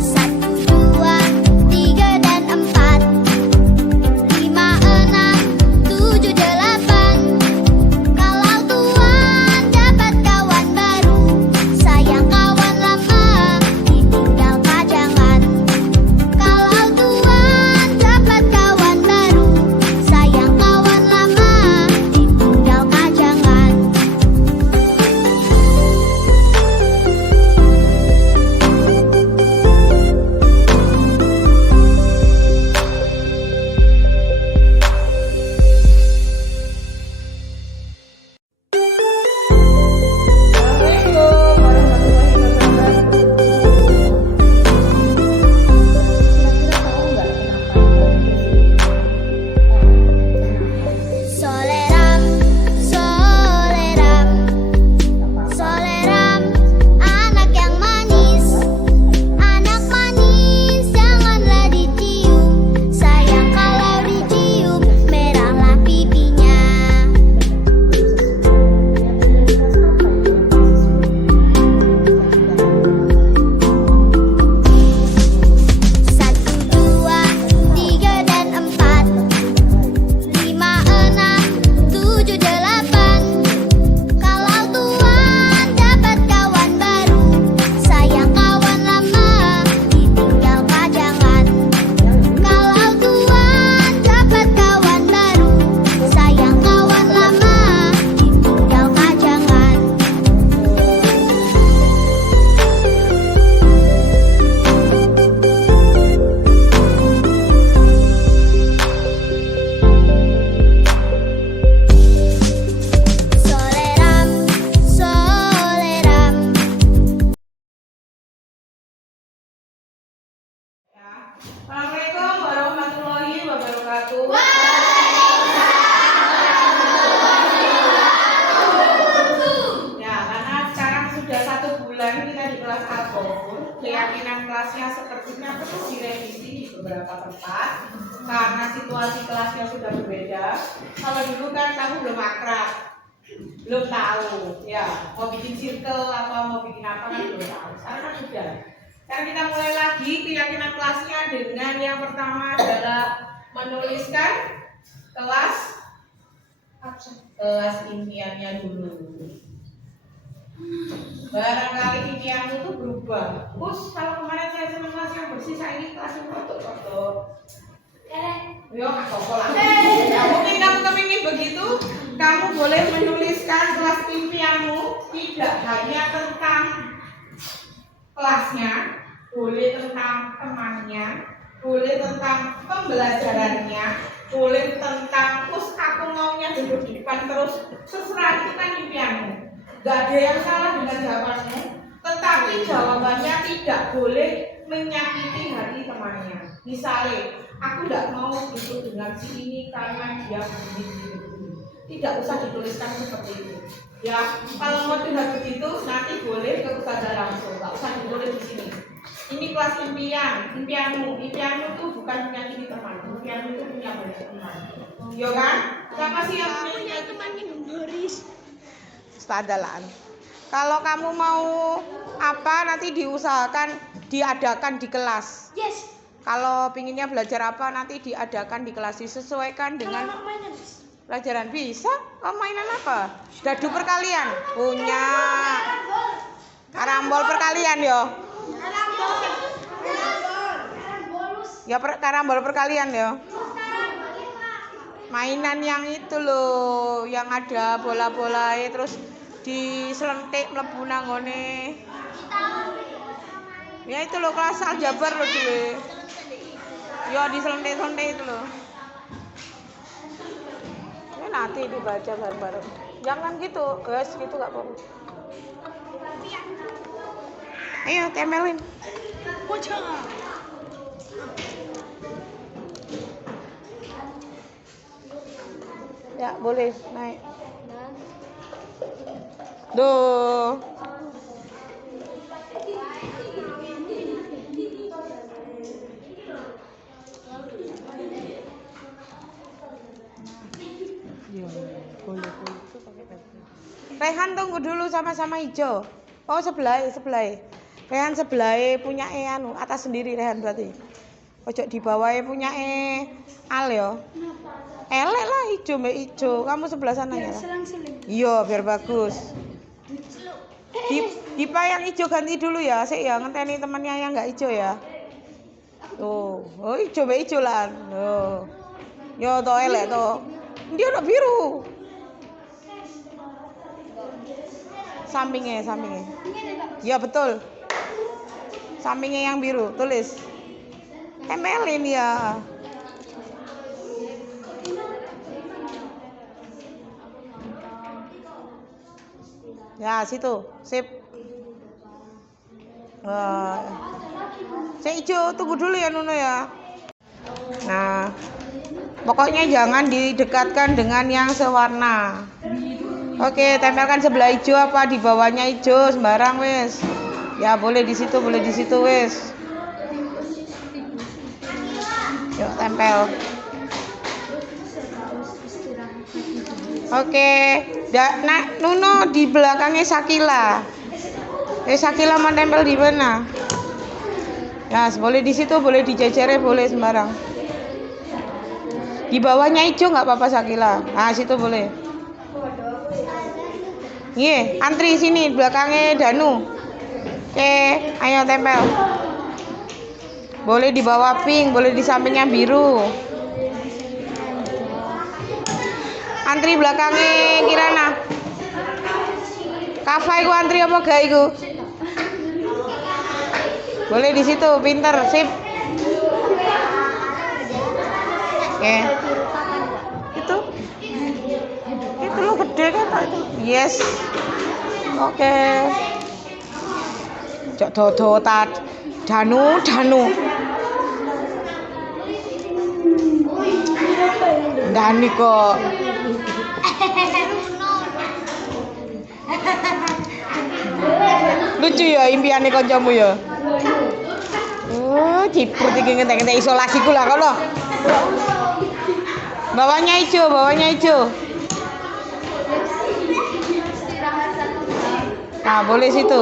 Satu, dua, tiga dan empat, lima, enam, tujuh, delapan. Kalau Tuhan dapat kawan baru, sayang kawan lama ditinggal pajangan. Kalau Tuhan dapat kawan baru, sayang kawan lama ditinggal pajangan. Assalamualaikum warahmatullahi wabarakatuh. Soleram, soleram, soleram, anak yang manis, anak manis janganlah dicium, sayang kalau dicium merahlah pipinya. Satu, dua, tiga dan empat, lima, enam, tujuh, delapan. Kalau Tuhan dapat kawan baru, sayang kawan lama ditinggal pajangan. Kalau Tuhan dapat kawan baru, sayang kawan lama ditinggal pajangan. Soleram, soleram. Assalamualaikum warahmatullahi wabarakatuh. Ya, karena sekarang sudah 1 bulan kita di kelas apapun, keyakinan kelasnya sepertinya perlu direvisi di beberapa tempat karena situasi kelasnya sudah berbeda. Kalau dulu kan kamu belum akrab, belum tahu, ya mau bikin circle apa mau bikin apa kan belum tahu. Sekarang kan sudah. Sekarang kita mulai lagi keyakinan kelasnya dengan yang pertama adalah menuliskan kelas impiannya dulu. Barangkali impianmu itu berubah. Us, kalau kemarin saya senang kelas yang bersih, saya ini kelas yang kotor-kotor. Yo, nggak apa-apa lah. Ya, mungkin kamu kepingin begitu, kamu boleh menuliskan kelas impianmu tidak hanya tentang kelasnya, boleh tentang temannya, boleh tentang pembelajarannya, boleh tentang aku maunya duduk di depan terus, terserah itu kan impianmu. Gak ada yang salah dengan jawabanmu, tetapi jawabannya tidak boleh menyakiti hati temannya. Misalnya, aku tidak mau duduk dengan si ini karena dia begini. Tidak usah dituliskan seperti itu. Ya, kalau mau curhat begitu nanti boleh ke ustazah langsung, nggak usah ditulis di sini. Ini kelas impianmu itu bukan menyakiti teman, impianmu itu punya banyak teman. Yo kan? Siapa sih yang punya teman yang Doris? Ustazahan. Kalau kamu mau apa nanti diusahakan diadakan di kelas. Yes. Kalau pinginnya belajar apa nanti diadakan di kelas, disesuaikan dengan pelajaran. Bisa? Oh, mainan apa? Dadu perkalian? Punya. Karambol perkalian yo. Ya karambol perkalian yo. Mainan yang itu loh, yang ada bola-bola terus diselentik mlebu nanggone. Ya itu loh kelas aljabar loh dulu. Ya diselentik-selentik itu loh. Ini nanti dibaca bareng-bareng. Jangan gitu, guys, gitu gak apa-apa. Ayo temelin. Ya boleh naik. Duh. Rehan tunggu dulu sama-sama hijau. Oh sebelah. Rehan sebelah punya anu atas sendiri Rehan berarti. Ojo di bawah punya Al ya. Elek lah hijau mbak hijau. Kamu sebelah sana ya. Iya biar bagus. Dipa yang hijau ganti dulu ya. Sik ya ngenteni temannya yang nggak hijau ya. Tuh, oh hijau mbak hijau lah. Tuh. Yo to elek to. Dia udah biru. Sampingnya. Ya betul. Sampingnya yang biru, tulis. Tempelin ya. Ya, situ. Sip. Saya hijau, tunggu dulu ya Nuno ya. Nah, pokoknya jangan didekatkan dengan yang sewarna. Oke, tempelkan sebelah hijau apa di bawahnya hijau sembarang wes. Ya boleh di situ wes. Yuk tempel. Oke, Nuno di belakangnya Sakila. Sakila mau tempel di mana? Ya, boleh di situ, boleh dijejernya, boleh sembarang. Di bawahnya hijau nggak apa-apa Sakila. Nah, situ boleh. Iya, antri sini belakangnya Danu. Oke, ayo tempel. Boleh di bawah pink, boleh di sampingnya biru. Antri belakangnya Kirana. Kafa iku antri apa gak iku? Boleh di situ, pinter, sip. Oke. Itu lo gede kan itu. Yes. Oke. Cok dodo tat. Danu. Dani kok. Lucu ya impiannya kancamu ya. Oh, ciprut iki ngentek-ngentek isolasiku lah kono. Bawahnya hijau. Nah, boleh situ.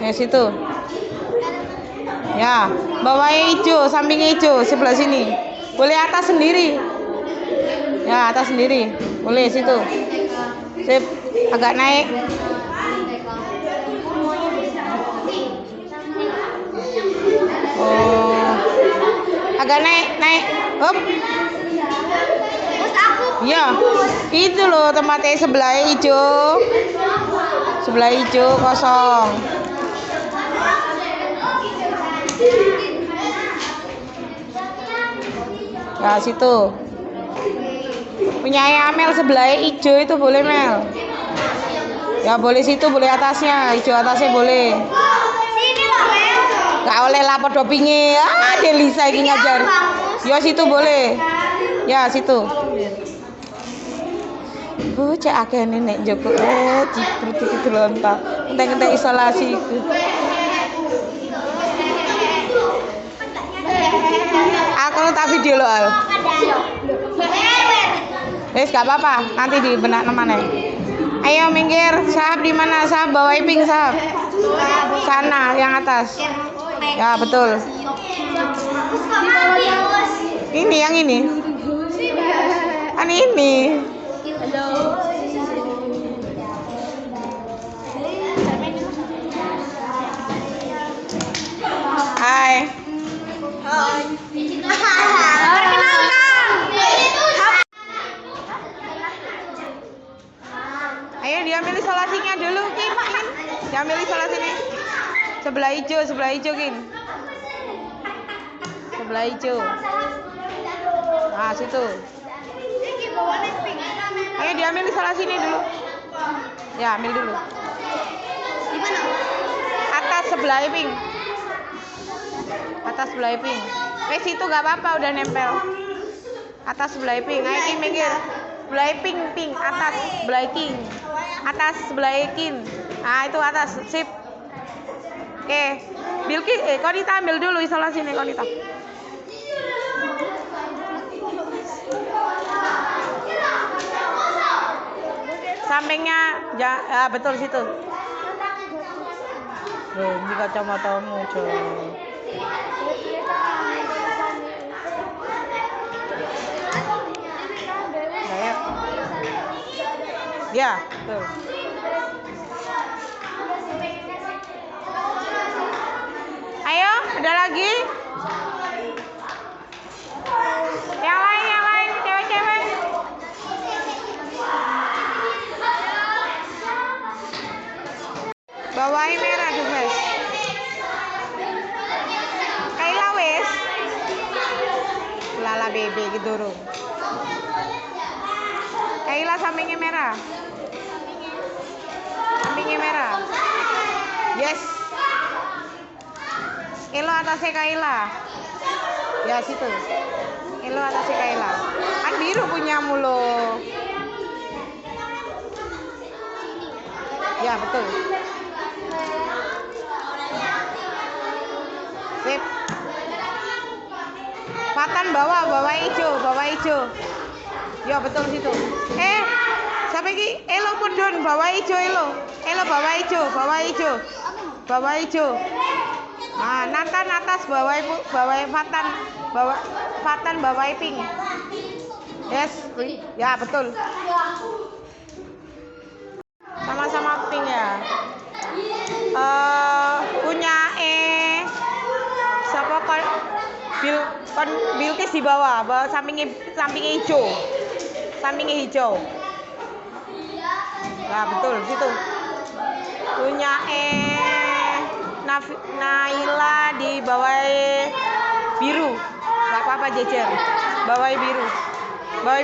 Ya situ. Ya, bawahnya hijau, sampingnya hijau, sebelah sini. Boleh atas sendiri. Ya, atas sendiri. Boleh situ. Sip, agak naik. Oh. Agak naik. Hop. Ya, itu loh tempatnya sebelah hijau. Sebelah hijau kosong. Ya situ. Punya Amel sebelah hijau itu boleh Mel. Ya boleh situ, boleh atasnya, hijau atasnya boleh. Gak oleh lah podo pinge. Delisa ini ngajar. Ya situ boleh. Ya situ. Cek akeh nenek Joko. Ciprut iki delontak. Entek-entek isolasi iku. Aku tak video lo Al. Wes gak apa-apa, nanti dibenak mana. Ayo minggir, Sahab di mana? Sahab bawa pink Sahab. Sana yang atas. Ya betul. Ini yang ini. Ini. Hai. Ayo diambil isolasinya dulu, Kim. Diambil isolasinya. Sebelah hijau, Kim. Sebelah hijau. Nah, situ. Ayo diambil isolasi ini dulu. Ya, ambil dulu. Di mana? Atas sebelah pink. Atas sebelah pink. Situ gak apa-apa udah nempel. Atas sebelah pink. Ayo Kim minggir. Sebelah pink, atas sebelah pink. Atas sebelah pink. Nah, itu atas. Sip. Oke. Bilki, Konita ambil dulu isolasi nih Konita. Sampingnya, betul situ. Loh, ini kacamatamu, Jo. Ya, betul. Ayo, ada lagi? Yang lain, cewek-cewek. Bawahi merah tuh, guys. Kaila wes. Lala bebe gitu dong. Kaila sampingnya merah. Sampingnya merah. Yes. Elo atasnya Kaila. Ya situ. Elo atasnya Kaila. Kan biru punyamu lo. Ya betul. Sip. Patan bawah hijau. Ya betul situ. Sampai ki elo podon bawah hijau elo. Elo bawah hijau. Nah, Nathan atas bawah Fatan bawah pink. Yes. Ya betul. Sama-sama pink ya. Punya siapa Bilkis di bawah sampingnya hijau. Nah, betul situ. Punya Naila di bawah biru. Enggak apa-apa jejer. Bawah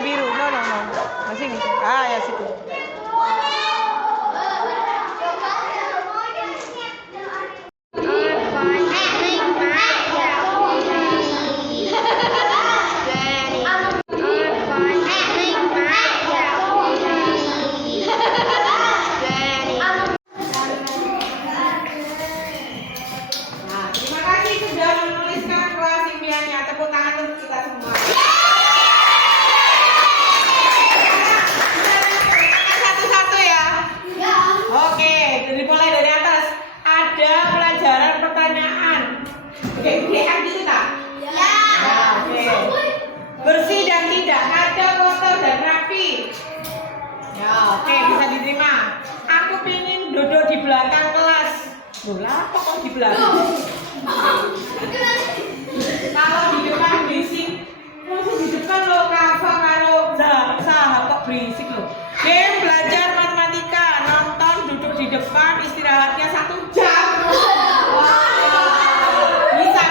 biru. No. Masih nih. Ya situ. Bersih dan tidak, ada kotor dan rapi. Ya, oke, bisa diterima. Aku pingin duduk di belakang kelas. Loh, apa kok di belakang? Kalau di depan berisik, langsung di depan lo Kafa karo sahabat kok berisik lo. Game belajar matematika, nonton duduk di depan, istirahatnya 1 jam.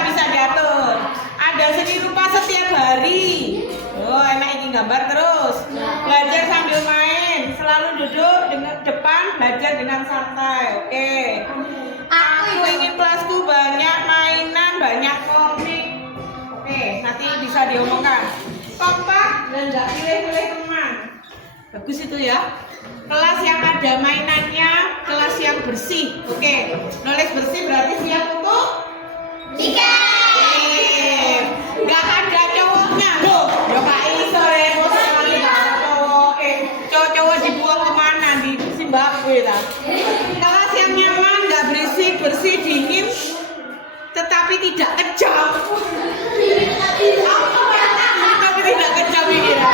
Bisa diatur. Ada seni rupa setiap hari. Oh, enak ini gambar terus. Belajar sambil main, selalu duduk dengan depan, belajar dengan santai. Oke. Aku ingin kelasku banyak mainan, banyak komik. Oke, nanti bisa diomongkan. Kompak dan nggak pilih-pilih teman. Bagus itu ya. Kelas yang ada mainannya, kelas yang bersih. Oke. Nulis bersih berarti siap untuk 3. Gak ada cowoknya loh. Ya Kak iso repot sekali cowok. Cowok dibuang kemana? Di Zimbabwe lah. Kelas yang nyaman, gak berisik, bersih, dingin, tetapi tidak kejam. Tapi tidak kejam ini ya.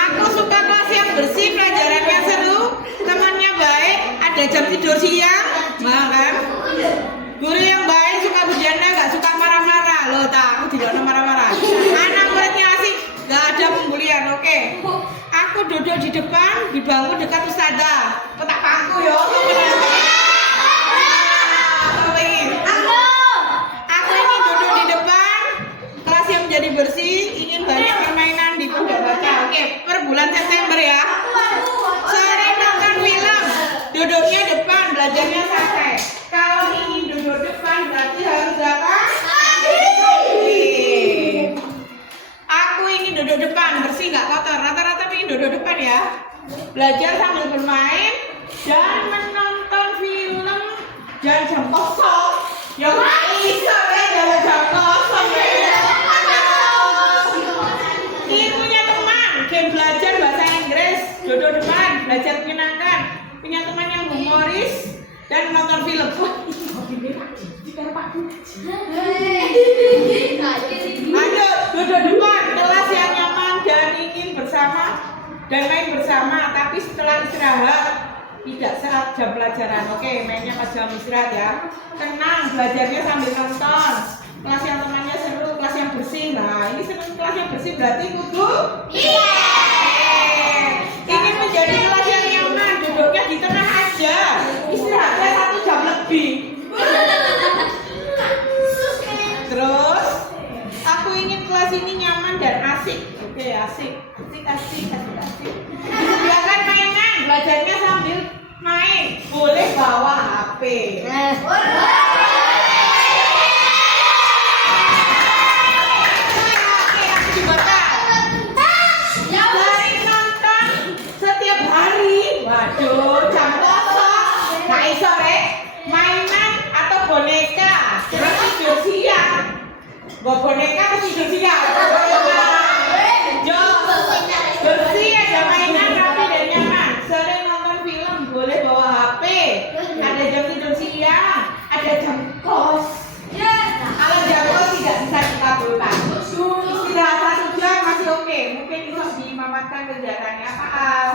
Aku suka kelas yang bersih, pelajarannya seru, temannya baik, ada jam tidur siang, kan? Guru yang baik, suka bercanda, gak suka marah-marah. Loh, aku tidak ada marah-marah. Anak muridnya asik, gak ada pembulian. Oke. Aku duduk di depan, di bangku dekat ustazah. Petak bangku yo. Aku ingin duduk di depan, kelas yang menjadi bersih, ingin banyak permainan di pojok baca. Oke, per bulan September ya. Sering nonton film, duduknya depan, belajarnya santai. Kalau ingin duduk depan berarti harus apa? Aku ingin duduk depan, bersih nggak kotor. Rata-rata ingin duduk depan ya. Belajar sambil bermain dan menonton film. Jangan jam kosong. Ya nggak bisa ya, jangan jam kosong ya. Ini punya teman, game belajar bahasa Inggris. Duduk nonton film. Wah, hobi merah. Dikira Pak Bu. Ayo, duduk depan kelas yang nyaman dan ingin bersama dan main bersama. Tapi setelah istirahat, tidak saat jam pelajaran. Oke, mainnya pas jam istirahat ya. Tenang, belajarnya sambil nonton. Kelas yang temannya seru, kelas yang bersih. Nah, ini senang kelas yang bersih berarti kudu. Ingin menjadi kelas yang nyaman, duduknya di tengah aja. Istirahatnya 1 jam lebih. Terus, aku ingin kelas ini nyaman dan asik. Oke, asik. Asik. Disediakan mainan, belajarnya sambil main. Boleh bawa HP. Sering nonton setiap hari. Waduh, jam kosong. Nah, sore mainan atau boneka. Terus tidur siang. Bawa boneka atau tidur siang? Bersih ada mainan rapi dan nyaman. Sering nonton film, boleh bawa HP. Ada jam tidur siang, ada jam kos. Kalau jam kos tidak bisa dikabulkan. Istirahat 1 jam masih oke. Mungkin bisa dimanfaatkan kegiatannya apa Al?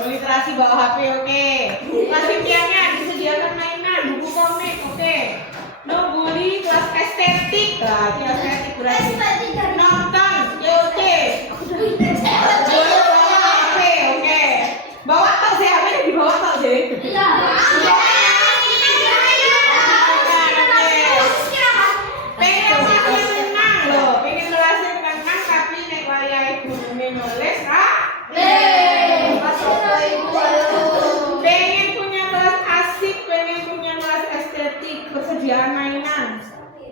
Literasi bawa HP oke. Kelas impiannya disediakan mainan, buku komik oke. No bully, kelas estetik. Nah, kelas estetik berarti nonton, ya oke. Boleh bawa HP oke. Bawa tok sih, HP-nya dibawa tok sih. Pengen kelasnya tenang loh, pengen kelasnya tenang tapi nek wayahe gurune nulis pengen punya kelas asik, pengen punya kelas estetik, persediaan mainan,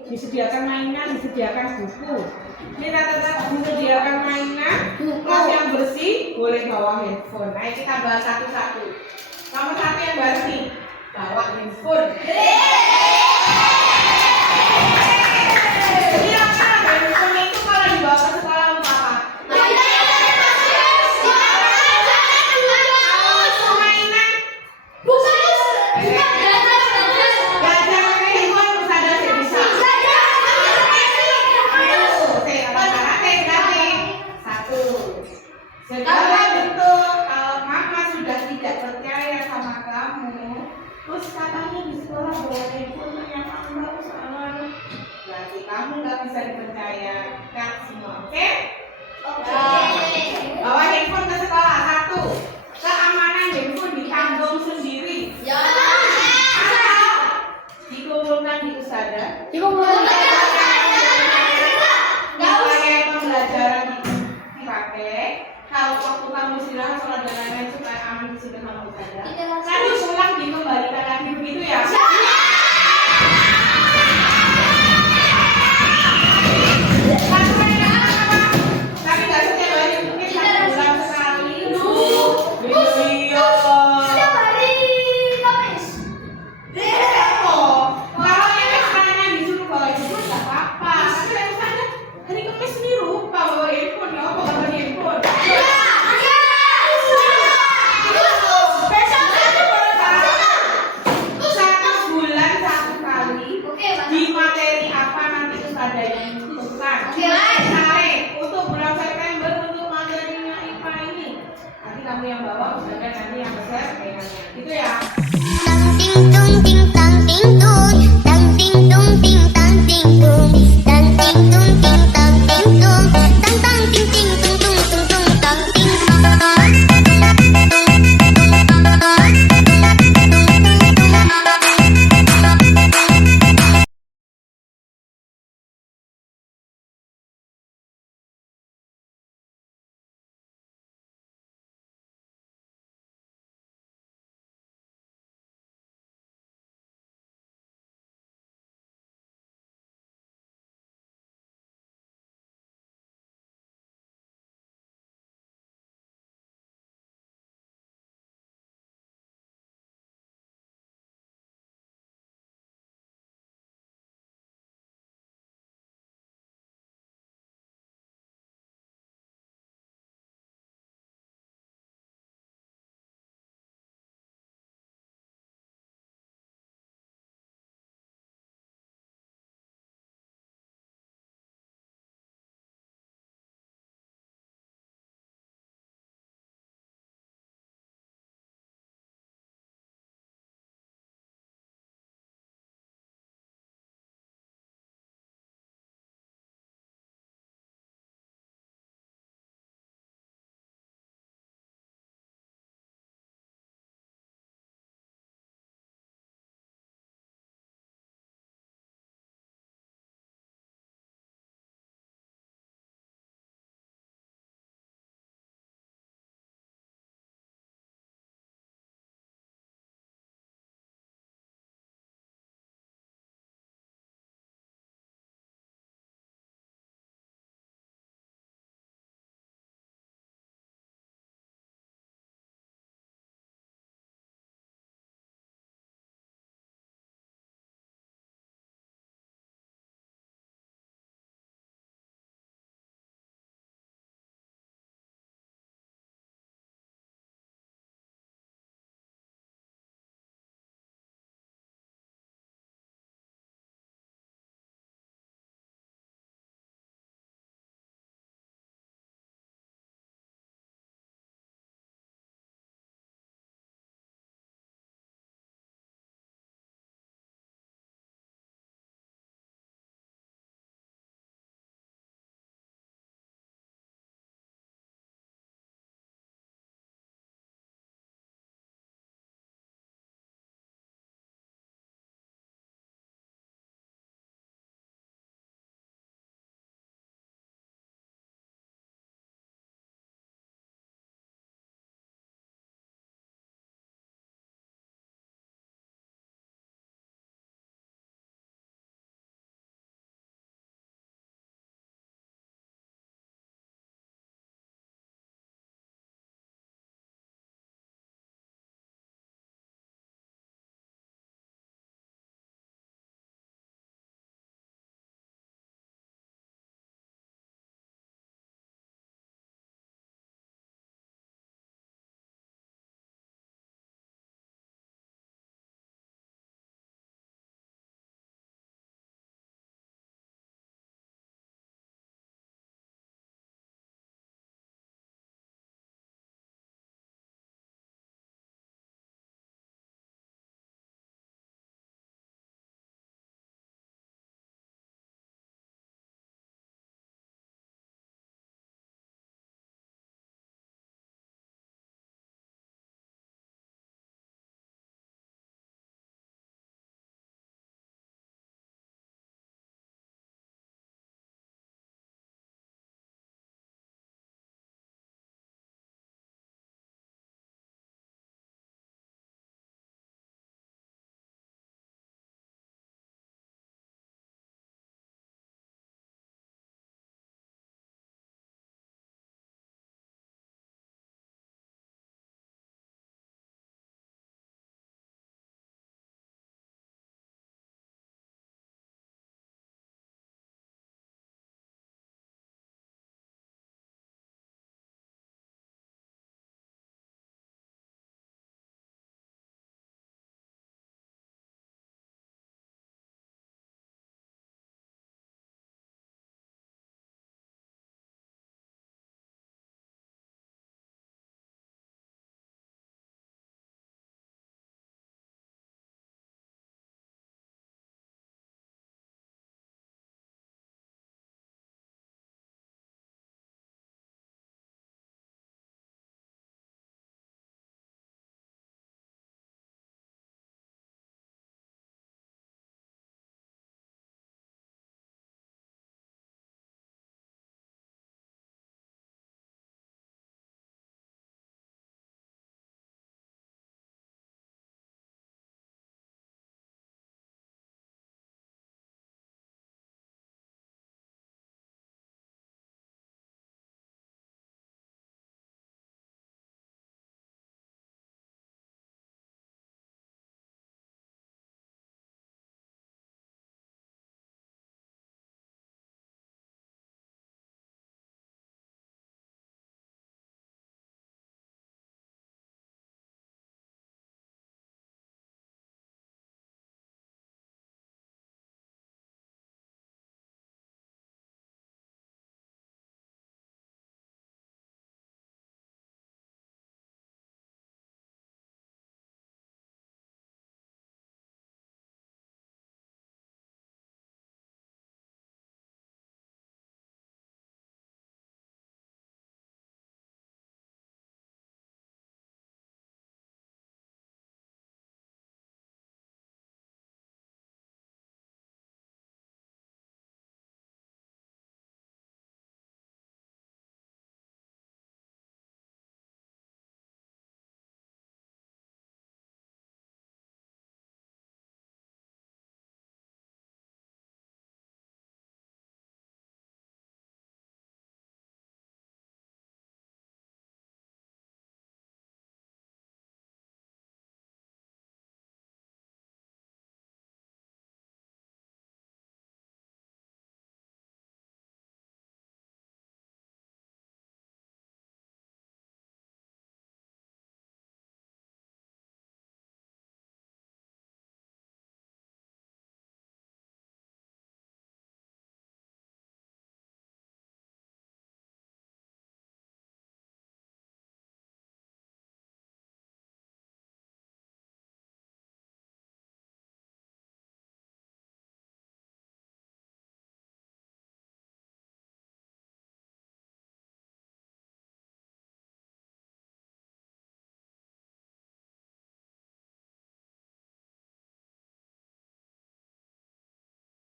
disediakan buku. Ini rata-rata disediakan mainan, kelas yang bersih, boleh bawa handphone. Ayo kita bahas satu-satu. Nomor 1 yang bersih, bawa handphone. Handphone itu kalau dibawa ke sekolah untuk apa? Mainan. Belajar pakai handphone bisa ada bisa. Segala bentuk kalau mama sudah tidak percaya sama kamu, terus katanya di sekolah bawa handphone yang kamu salah, berarti kamu nggak bisa dipercaya kan semua, oke? Bawa handphone ke sekolah. 1, keamanan handphone ditanggung sendiri. Atau dikumpulkan di usada. Nilai pembelajaran dipakai. Kalau waktu kamu istirahat, sholat dan lain-lain supaya aman di situ sama usada. Nanti pulang dikembalikan lagi begitu ya. Tapi nggak setiap hari, mungkin 1 bulan sekali. Kalau yang mainan disuruh bawa handphone nggak apa-apa. Tapi misalnya hari Kamis ini lupa bawa handphone, ya apa bawa handphone? Satu bulan 1 kali. Di materi apa nanti itu ada yang dibutuhkan. Misalnya untuk bulan September untuk materinya IPA ini, nanti kamu yang bawa, usahanya nanti yang besar mainannya. Gitu ya.